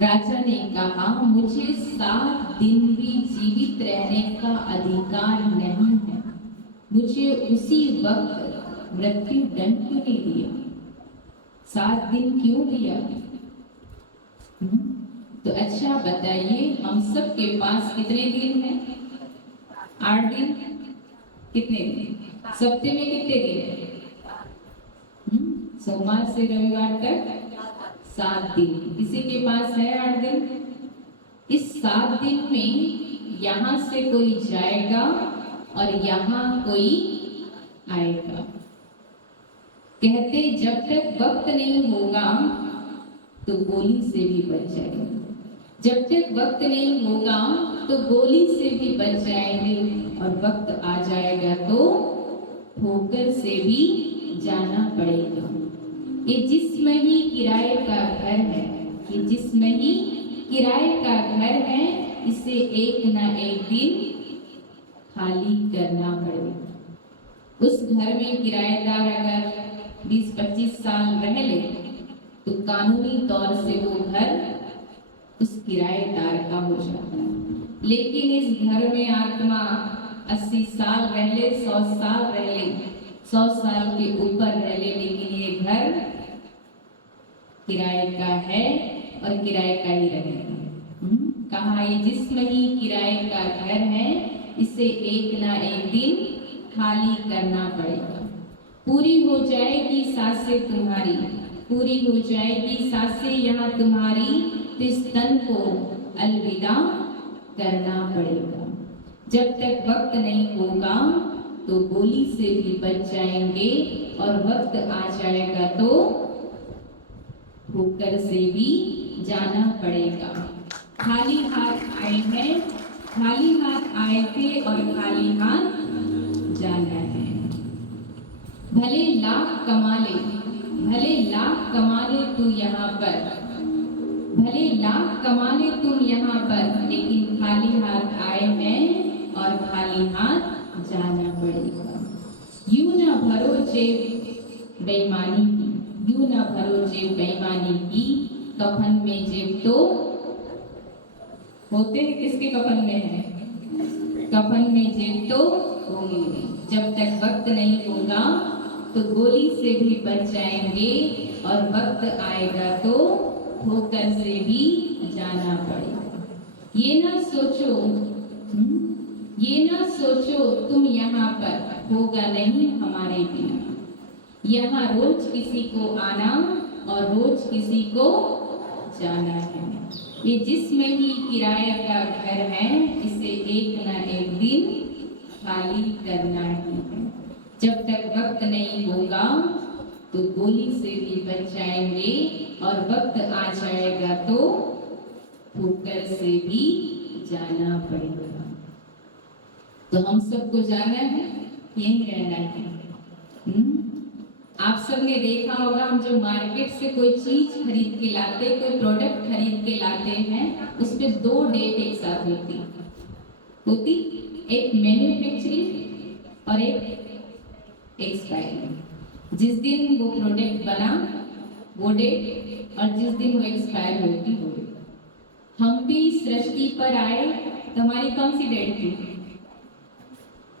राजा ने कहा मुझे 7 दिन भी जीवित रहने का अधिकार नहीं है, मुझे उसी वक्त मृत्यु दंड क्यों नहीं दिया? 7 दिन क्यों दिया? तो अच्छा बताइए, हम सब के पास कितने दिन हैं? 8 दिन। कितने दिन? सप्ताह में कितने दिन है? सोमवार से रविवार तक 7 दिन। किसी के पास है 8 दिन? इस 7 दिन में यहाँ से कोई जाएगा और यहाँ कोई आएगा। कहते जब तक वक्त नहीं होगा तो गोली से भी बच जाएंगे, जब तक वक्त नहीं होगा तो गोली से भी बच जाएंगे, और वक्त आ जाएगा तो ठोकर से भी जाना पड़ेगा। ये जिस्म ही किराए का घर है, ये जिस्म ही किराए का घर है, इसे एक ना एक दिन खाली करना पड़ेगा। उस घर में किराएदार अगर 20-25 साल रह ले तो कानूनी तौर से वो घर उस किराएदार का हो जाता है। लेकिन इस घर में आत्मा 80 साल रह ले, 100 साल रह ले, 100 साल के ऊपर रह ले, लेकिन ये घर किराए का है और किराए का ही रहेगा। कहा ये जिस्म ही किराए का घर है, इसे एक ना एक दिन खाली करना पड़ेगा। पूरी हो जाएगी सांसें तुम्हारी, पूरी हो जाएगी सांसें यहाँ तुम्हारी, तो इस तन को अलविदा करना पड़ेगा। जब तक वक्त नहीं होगा तो गोली से भी बच जाएंगे, और वक्त आ जाएगा तो ठोकर से भी जाना पड़ेगा। खाली हाथ आए हैं, खाली हाथ आए थे और खाली हाथ जाना है। भले लाख कमा ले, भले लाख कमा ले तू यहाँ पर, भले लाख कमा ले तुम यहाँ पर, लेकिन खाली हाथ आए हैं और खाली हाथ जाना पड़ेगा। यूं ना भरो जेब बेईमानी की, यूं ना भरो जेब बेईमानी की, कफन में जेब तो होते किसके कफन में है? कफन में जेब तो होगी नहीं। जब तक वक्त नहीं होगा तो गोली से भी बच जाएंगे, और वक्त आएगा तो ठोकर से भी जाना पड़ेगा। ये ना सोचो, ये ना सोचो तुम यहाँ पर होगा नहीं हमारे बिना। यहाँ रोज किसी को आना और रोज किसी को जाना है। ये जिस्म ही किराए का घर है, इसे एक ना एक दिन खाली करना ही है। जब तक वक्त नहीं होगा तो गोली से भी बच जाएंगे, और वक्त आ जाएगा तो ठोकर से भी जाना पड़ेगा। तो हम सबको जाना है, यहीं रहना है। आप सब ने देखा होगा, हम जो मार्केट से कोई चीज खरीद के लाते, कोई प्रोडक्ट खरीद के लाते हैं, उस पे 2 डेट एक साथ होती, एक मैन्युफैक्चरिंग और एक एक्सपायरी। जिस दिन वो प्रोडक्ट बना वो डेट, और जिस दिन वो एक्सपायर होती वो डेट। हम भी सृष्टि पर आए तो हमारी कौन सी डेट थी?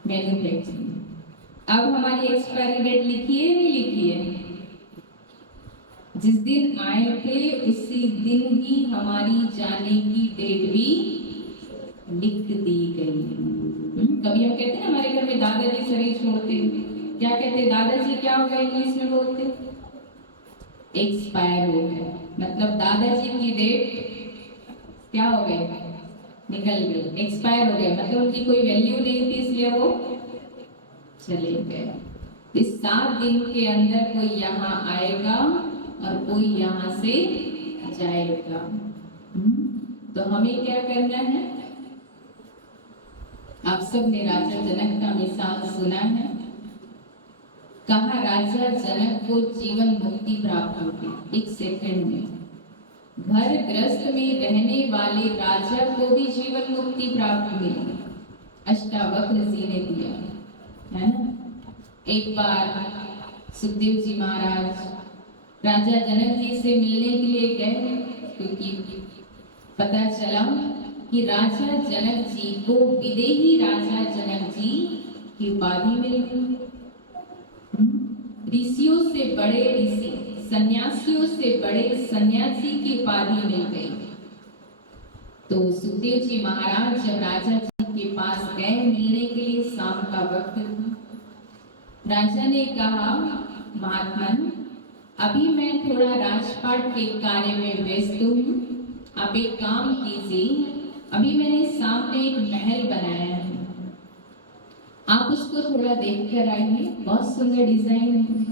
मैन्युफैक्चरिंग। अब हमारी एक्सपायरी डेट लिखी है नहीं लिखी है? जिस दिन आए थे उसी दिन ही हमारी जाने की डेट भी लिख दी गई। कभी हम कहते हैं हमारे घर में दादाजी शरीर छोड़ते, क्या कहते? दादाजी क्या हो गया इंग्लिश में बोलते? एक्सपायर हो गए। मतलब दादाजी की डेट क्या हो गई? निकल गई, एक्सपायर हो गया। मतलब उनकी कोई वैल्यू नहीं थी, इसलिए वो चले गए। इस 7 दिन के अंदर कोई यहाँ आएगा और कोई यहाँ से जाएगा। तो हमें क्या करना है? आप सब ने राजा जनक का मिसाल सुना है। कहा राजा जनक को जीवन मुक्ति प्राप्त होगी 1 सेकंड में। घर ग्रस्त में रहने वाले राजा को भी जीवन मुक्ति प्राप्त मिली। अष्टावक्र जी ने दिया है ना। एक बार सुखदेव जी महाराज राजा जनक जी से मिलने के लिए गए, क्योंकि पता चला कि राजा जनक जी को विदेही राजा जनक जी की उपाधि मिल गई। ऋषियों से बड़े ऋषि, सन्यासियों से बड़े सन्यासी की उपाधि मिल गई। तो सुखदेव जी महाराज जब राजा जी के पास गए मिलने के लिए, शाम का वक्त था, राजा ने कहा महात्मन, अभी मैं थोड़ा राजपाट के कार्य में व्यस्त हूँ, आप एक काम कीजिए, अभी मैंने सामने एक महल बनाया है, आप उसको थोड़ा देख कर आइए, बहुत सुंदर डिजाइन है।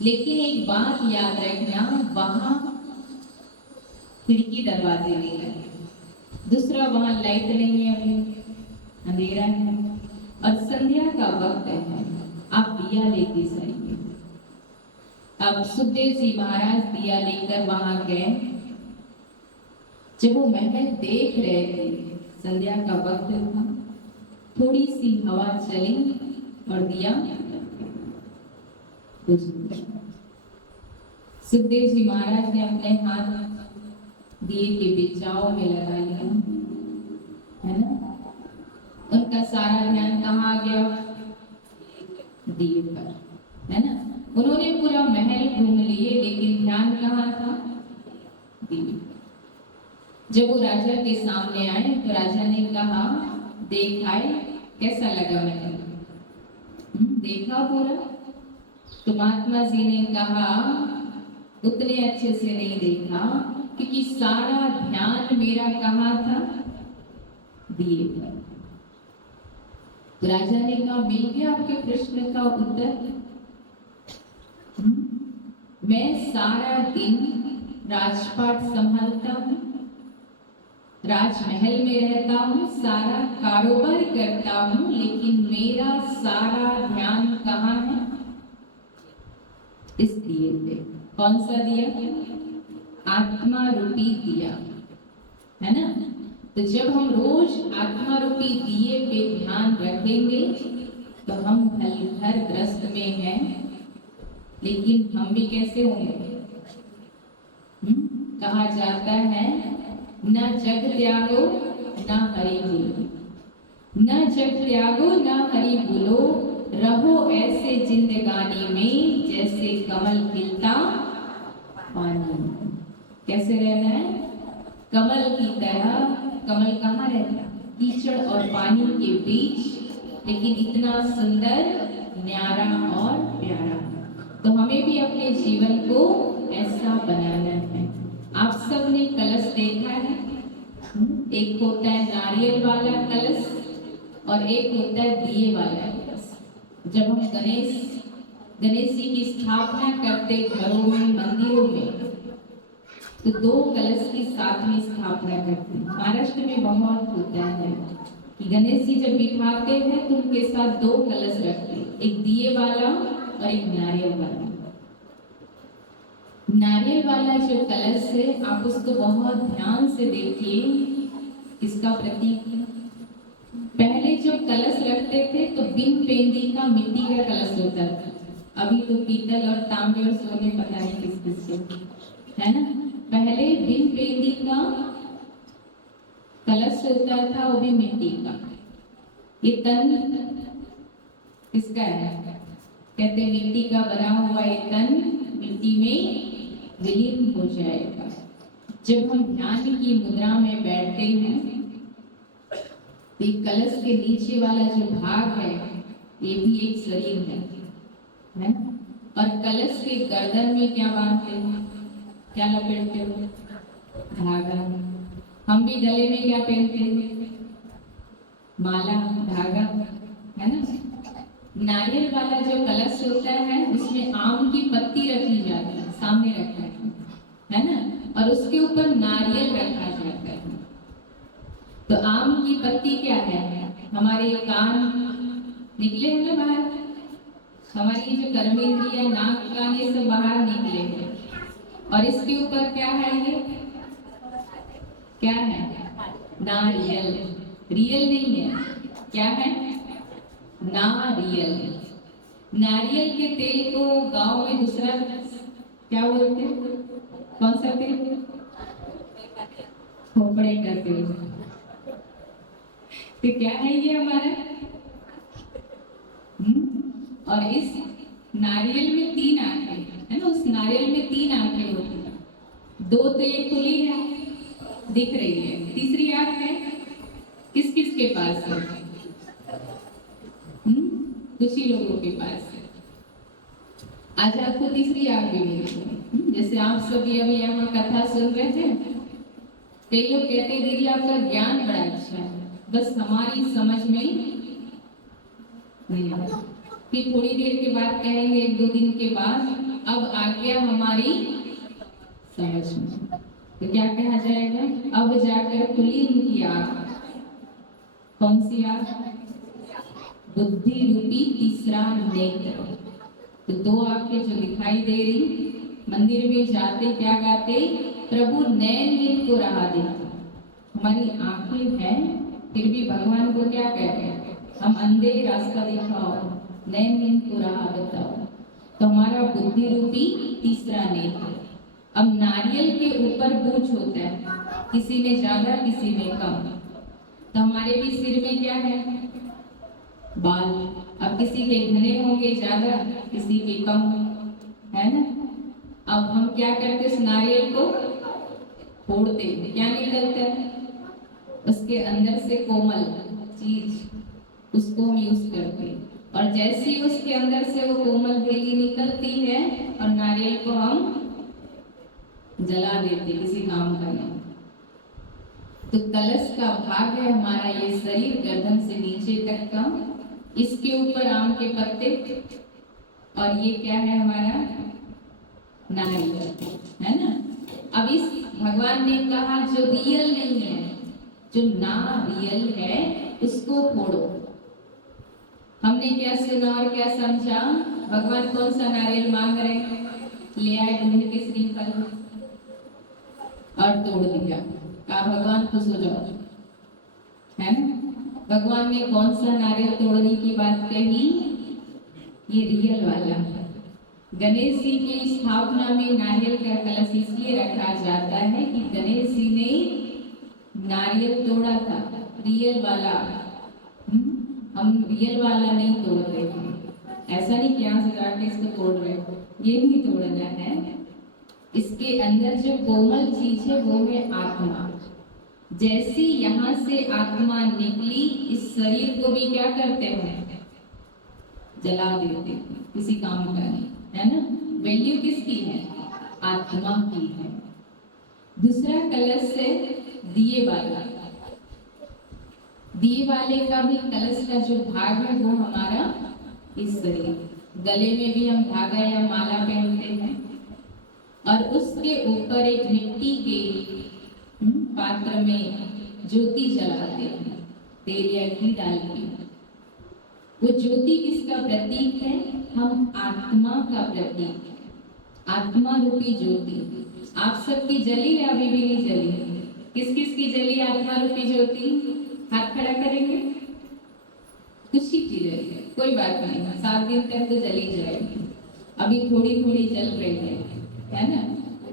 लेकिन एक बात याद रखना, वहां खिड़की दरवाजे नहीं है, दूसरा वहां लाइट नहीं है, अभी अंधेरा है और संध्या का वक्त है, आप दिया लेके जाइए। अब सुखदेव जी महाराज दिया लेकर वहां गए। जब वो महल देख रहे थे, संध्या का वक्त था, थोड़ी सी हवा चली और दिया बुझ गया। सुखदेव जी महाराज ने अपने हाथ दिए के बिचाव में लगा लिया, है ना। उनका सारा ध्यान कहाँ गया? दिए पर, है ना। उन्होंने पूरा महल घूम लिए, लेकिन ध्यान कहाँ था? दिए। जब वो राजा के सामने आए तो राजा ने कहा, देख आए, कैसा लगा महल? देखा पूरा? तो महात्मा जी ने कहा, उतने अच्छे से नहीं देखा, क्योंकि सारा ध्यान मेरा कहाँ था? दिए पर। तो राजा ने कहा, मिल गया आपके प्रश्न का उत्तर। मैं सारा दिन राजपाट संभालता हूँ, राजमहल में रहता हूँ, सारा कारोबार करता हूँ, लेकिन मेरा सारा ध्यान कहाँ है? इस दिए पे। कौन सा दिया? आत्मा रूपी दिया, है ना। तो जब हम रोज आत्मा रूपी दिए पे ध्यान रखेंगे तो हम घर ग्रस्त में हैं, लेकिन हम भी कैसे होंगे? कहा जाता है, न जग त्यागो न हरि भूलो, न जग त्यागो न हरि भूलो, रहो ऐसे जिंदगानी में जैसे कमल खिलता पानी। कैसे रहना है? कमल की तरह। कमल कहाँ रहता? कीचड़ और पानी के बीच, लेकिन इतना सुंदर, न्यारा और प्यारा। तो हमें भी अपने जीवन को ऐसा बनाना है। आप सब ने कलश देखा है, एक होता है नारियल वाला कलश और एक होता है दिए वाला कलश। जब हम गणेश जी की स्थापना करते घरों में, मंदिरों में, तो 2 कलश की साथ में स्थापना करते हैं। महाराष्ट्र में बहुत होता है कि गणेश जी जब बिठाते हैं तो उनके साथ 2 कलश रखते हैं, एक दिए वाला और एक नारियल वाला। नारियल वाला जो कलश है, आप उसको बहुत ध्यान से देखिए, किसका प्रतीक है? पहले जो कलश रखते थे तो बिन पेंदी का मिट्टी का कलश होता था, अभी तो पीतल और तांबे और सोने पता नहीं किस किस, है ना। पहले बिन पेंदी का कलश होता था, वो भी मिट्टी का। ये तन किसका है? कहते मिट्टी का बना हुआ ये तन मिट्टी में विलीन हो जाएगा। जब हम ध्यान की मुद्रा में बैठते हैं, ये कलश के नीचे वाला जो भाग है ये भी एक शरीर है? और कलश के गर्दन में क्या बांधते हो, क्या लपेटते हो? धागा। हम भी गले में क्या पहनते हैं? माला, धागा, है ना? नारियल वाला जो कलश होता है उसमें आम की पत्ती रखी जाती है, सामने रखा है ना? और उसके ऊपर नारियल रखा जाता है। तो आम की पत्ती क्या है? हमारे कान निकले हैं ना बाहर, हमारी जो कर्मेंद्रिय नाक कान ये सब बाहर निकले हैं। और इसके ऊपर क्या है? ये क्या है? नारियल। रियल नहीं है, क्या है? नारियल। नारियल के तेल को गांव में दूसरा क्या बोलते हैं? कौन सा तेल? खोपड़े का तेल। तो क्या है ये हमारा? और इस नारियल में 3 आंखें है ना, उस नारियल में 3 आंखें होती हैं। 2 तो ये खुली है, दिख रही है, तीसरी आंख है किस किस के पास है? कुछ ही लोगों के पास है। आज आपको तीसरी आंख भी मिली। जैसे आप सभी अभी यहाँ कथा सुन रहे थे, कई लोग कहते हैं दीदी आपका ज्ञान बड़ा अच्छा है, बस हमारी समझ में नहीं आता। फिर थोड़ी देर के बाद कहेंगे, 1-2 दिन के बाद, अब आ गया हमारी समझ में। तो क्या कहा जाएगा? अब जाकर खुली उनकी आंख। कौन सी आंख? बुद्धि रूपी तीसरा नेत्र। तो 2 आंखें जो दिखाई दे रही, मंदिर में जाते क्या गाते? प्रभु नैन को रहा दे। हमारी आंखें हैं फिर भी भगवान को क्या कहते हैं? हम अंधे रास्ता दिखाओ, नैन को राह बताओ। तो हमारा बुद्धि रूपी तीसरा नेत्र। अब नारियल के ऊपर पूंछ होता है, किसी में ज्यादा किसी में कम। तो हमारे भी सिर में क्या है? बाल। अब किसी के घने होंगे ज्यादा, किसी के कम, है ना? अब हम क्या करते? उस नारियल को फोड़ते, क्या निकलता है? उसके अंदर से कोमल चीज, उसको हम यूज करते हैं। और जैसे ही उसके अंदर से वो कोमल बेली निकलती है और नारियल को हम जला देते, किसी काम का नहीं। तो कलश का भाग है हमारा ये शरीर, गर्दन से नीचे तक का। इसके ऊपर आम के पत्ते, और ये क्या है हमारा? नारियल, है ना? अब इस भगवान ने कहा जो रियल नहीं है, जो ना रियल है, उसको फोड़ो। हमने क्या सुना और क्या समझा? भगवान कौन सा नारियल मांग रहे हैं? ले आए ढूंढ के श्रीफल और तोड़ दिया। आप भगवान खुश हो जाओ, है ना? भगवान ने कौन सा नारियल तोड़ने की बात कही? ये रियल वाला। गणेश जी की स्थापना में नारियल का कलश इसलिए रखा जाता है कि गणेश जी ने नारियल तोड़ा था, रियल वाला। हम रियल वाला नहीं तोड़ रहे हैं। ऐसा नहीं कि यहाँ से जाके इसको तोड़ रहे हो, ये नहीं तोड़ना है। इसके अंदर जो कोमल चीज है वो है आत्मा। जैसी यहाँ से आत्मा निकली, इस शरीर को भी क्या करते हैं? जला देते हैं, किसी काम का नहीं, है ना? वैल्यू किसकी है? आत्मा की है। दूसरा कलश है दिए वाला। दिए वाले का भी कलश का जो भाग है वो हमारा इस शरीर। गले में भी हम धागा या माला पहनते हैं और उसके ऊपर एक मिट्टी के पात्र में ज्योति जलाते हैं, तेल या घी डाल के। वो ज्योति किसका प्रतीक है? हम आत्मा का प्रतीक है। आत्मा रूपी ज्योति आप सबकी जली या अभी भी नहीं जली? किस किस की जली आत्मा रूपी ज्योति? हाथ खड़ा करेंगे। कुछ ही की जली है, कोई बात नहीं, 7 दिन तक तो जली जाएगी। अभी थोड़ी थोड़ी जल रही है ना?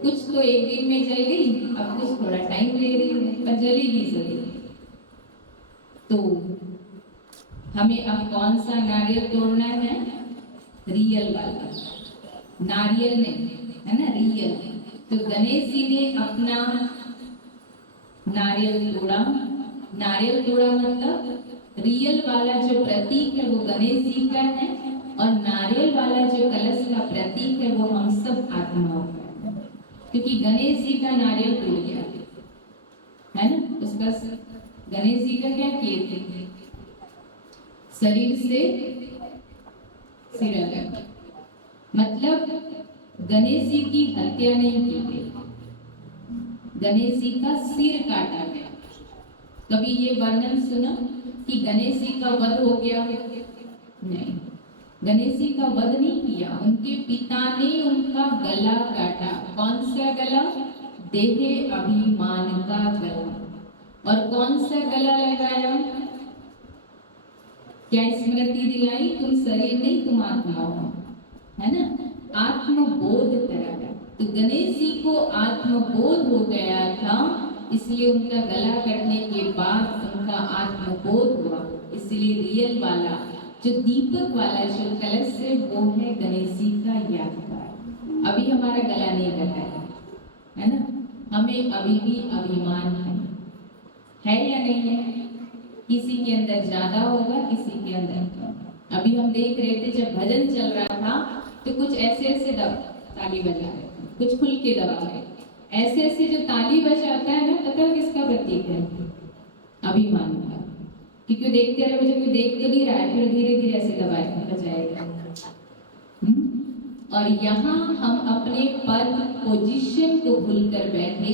कुछ तो एक दिन में जल गई, अब कुछ थोड़ा टाइम ले रही है, पर जली नहीं सकी। तो हमें अब कौन सा नारियल तोड़ना है? रियल वाला, नारियल नहीं, है ना, रियल। तो गणेश जी ने अपना नारियल तोड़ा। नारियल तोड़ा मतलब रियल वाला जो प्रतीक है वो गणेश जी का है, और नारियल वाला जो कलश का प्रतीक है वो हम सब आत्माओं का है। क्योंकि गणेश जी का नारियल टूट गया, है ना, उसका गणेश जी का क्या किए थे? शरीर से सिर अलग, मतलब गणेश जी की हत्या नहीं की गई, गणेश जी का सिर काटा गया। कभी ये वर्णन सुना कि गणेश जी का वध हो गया? नहीं, गणेश जी का वध नहीं किया, उनके पिता ने उनका गला काटा। कौन सा गला? देह अभिमान का गला। और कौन सा गला लगाया? क्या स्मृति दिलाई? तुम शरीर नहीं, तुम आत्मा हो, है ना, आत्मबोध कराया। तो गणेश जी को आत्मबोध हो गया था, इसलिए उनका गला कटने के बाद उनका आत्मबोध हुआ। इसलिए रियल वाला जो दीपक वाला जो कलश है वो है गणेश जी का यादगार। अभी हमारा गला नहीं कटा है ना, हमें अभी भी अभिमान है या नहीं है? किसी के अंदर ज्यादा होगा, किसी के अंदर कम। अभी हम देख रहे थे जब भजन चल रहा था तो कुछ ऐसे ऐसे ताली बजा रहे थे, कुछ खुल के दबा रहे। ऐसे ऐसे जो ताली बजाता है ना, पता है किसका प्रतीक है? अभिमान का। क्योंकि देखते रहे, मुझे कोई देख तो नहीं रहा है, फिर धीरे धीरे ऐसे दबाएगा, बजाएगा। और यहाँ हम अपने पद पोजीशन को भूलकर बैठे।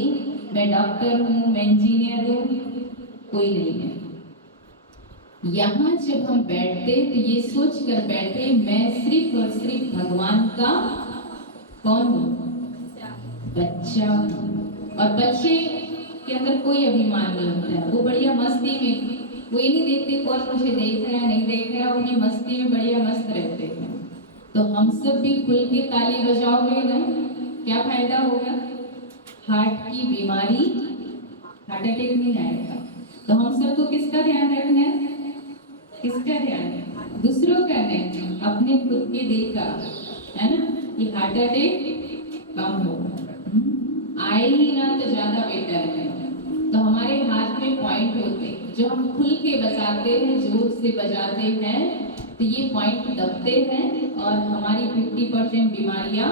मैं डॉक्टर हूँ, मैं इंजीनियर हूँ, कोई नहीं है। यहाँ जब हम बैठते तो ये सोच कर बैठे मैं सिर्फ और सिर्फ भगवान का कौन हूँ? बच्चा। और बच्चे के अंदर कोई अभिमान नहीं होता है, वो बढ़िया मस्ती में, वो ये नहीं देखते कौन मुझे देख रहा है नहीं देख रहा, अपनी मस्ती में बढ़िया मस्त रहते हैं। तो हम सब भी खुल के ताली बजाओगे ना, क्या फायदा होगा? हार्ट की बीमारी, हार्ट अटैक नहीं आएगा। तो हम सबको किसका ध्यान रखना है? किसका ध्यान? दूसरों का नहीं, अपने खुद के दिल का, है ना, कि हार्ट अटैक कम हो, आए ही ना तो ज्यादा बेटर है। तो हमारे हाथ में पॉइंट होते हैं, जो हम खुल के बजाते हैं, जोर से बजाते हैं, तो ये पॉइंट दबते हैं और हमारी 50% बीमारियां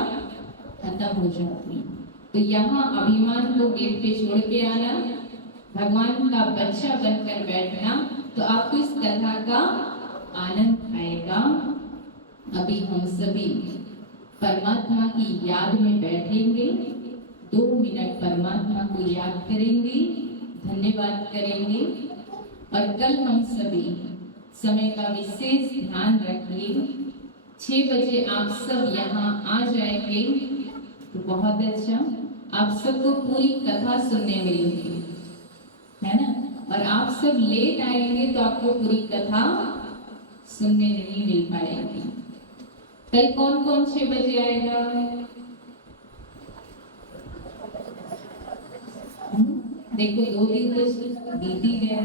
खत्म हो जाती हैं। तो यहाँ अभिमान को गेट पे छोड़ के आना, भगवान का बच्चा बनकर बैठना, तो आपको इस कथा का आनंद आएगा। अभी हम सभी परमात्मा की याद में बैठेंगे, 2 मिनट परमात्मा को याद करेंगे, धन्यवाद करेंगे। और कल हम सभी समय का विशेष ध्यान रखिए, 6 बजे आप सब यहाँ आ जाएंगे तो बहुत अच्छा, आप सबको पूरी कथा सुनने मिलेगी, है ना। और आप सब लेट आएंगे तो आपको पूरी कथा सुनने नहीं मिल पाएगी। कल कौन कौन 6 बजे आएगा? देखो 2 दिन तो बीत ही गए,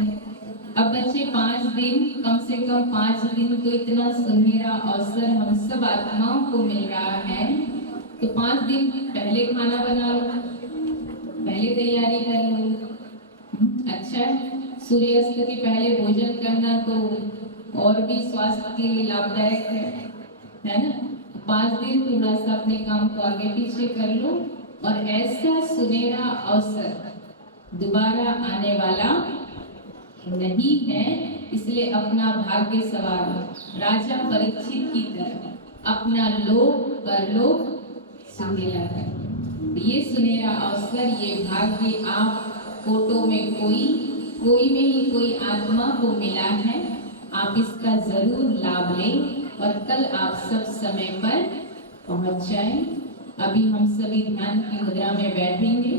अब बच्चे 5 दिन, कम से कम 5 दिन तो इतना सुनहरा अवसर हम सब आत्माओं को मिल रहा है। तो 5 दिन पहले खाना बना लो, पहले तैयारी कर लो। अच्छा, सूर्यास्त के पहले भोजन करना तो और भी स्वास्थ्य के लिए लाभदायक है ना। 5 दिन थोड़ा सा अपने काम को आगे पीछे कर लो, और ऐसा सुनहरा अवसर दोबारा आने वाला नहीं है, इसलिए अपना भाग्य सवारो राजा परीक्षित की तरह अपना लोक परलोक सुहेला करो। ये सुनहरा अवसर, ये भाग्य आप फोटो में कोई में ही कोई आत्मा को मिला है, आप इसका जरूर लाभ लें और कल आप सब समय पर पहुंच जाएं। अभी हम सभी ध्यान की मुद्रा में बैठेंगे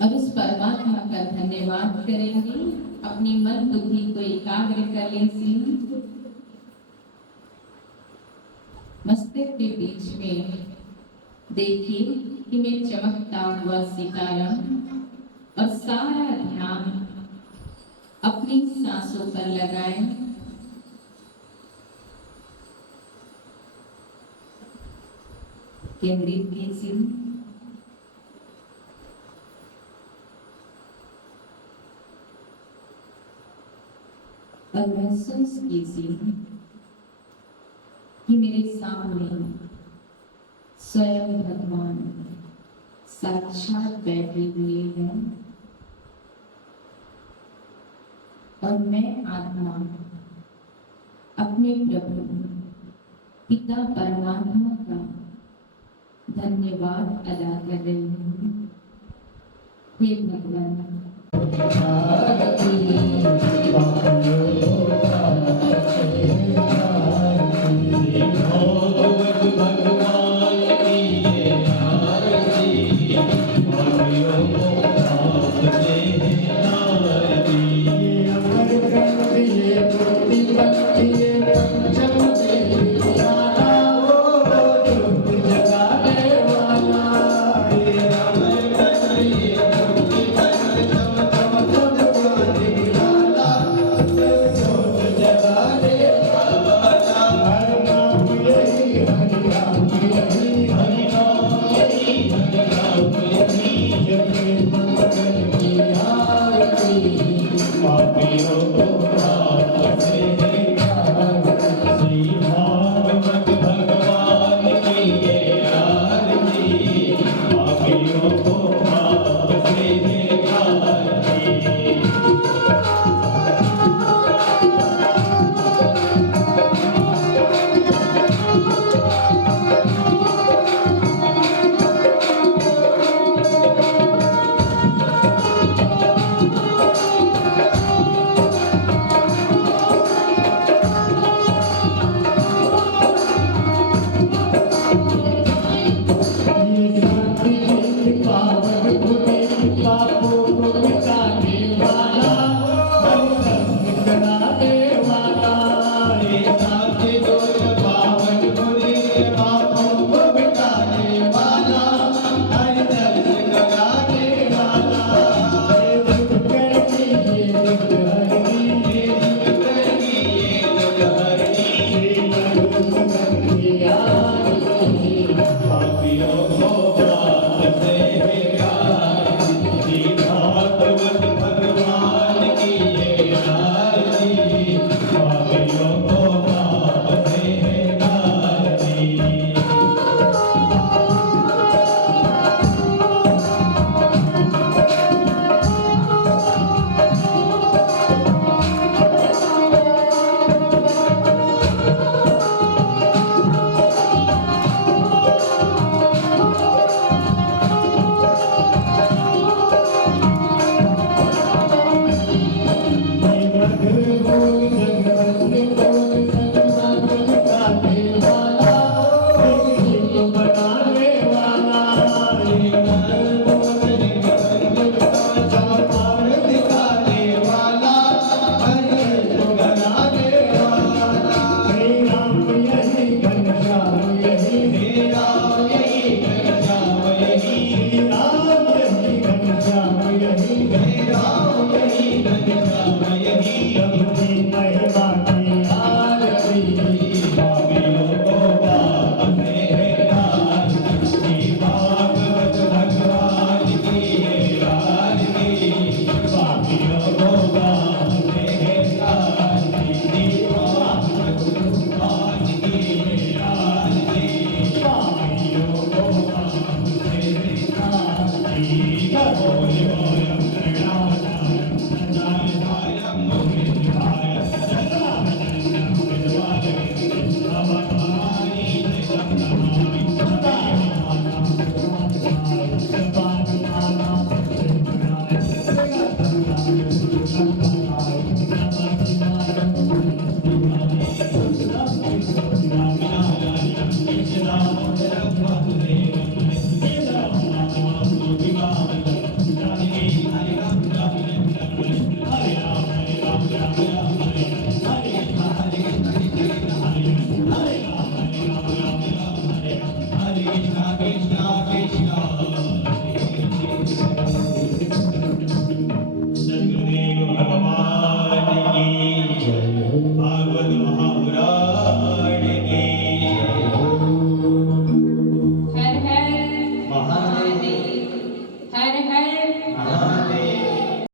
और उस परमात्मा का धन्यवाद करेंगे। अपनी मन बुद्धि को एकाग्र कर लीजिए। मस्तक के बीच में देखिए कि मैं चमकता हुआ सितारा, और सारा ध्यान अपनी सांसों पर लगाएं। केंद्रित कीजिए। और महसूस कीजिए कि मेरे सामने स्वयं भगवान साक्षात बैठे हुए हैं और मैं आत्मा अपने प्रभु पिता परमात्मा का धन्यवाद अदा कर रही हूँ। हे भगवान,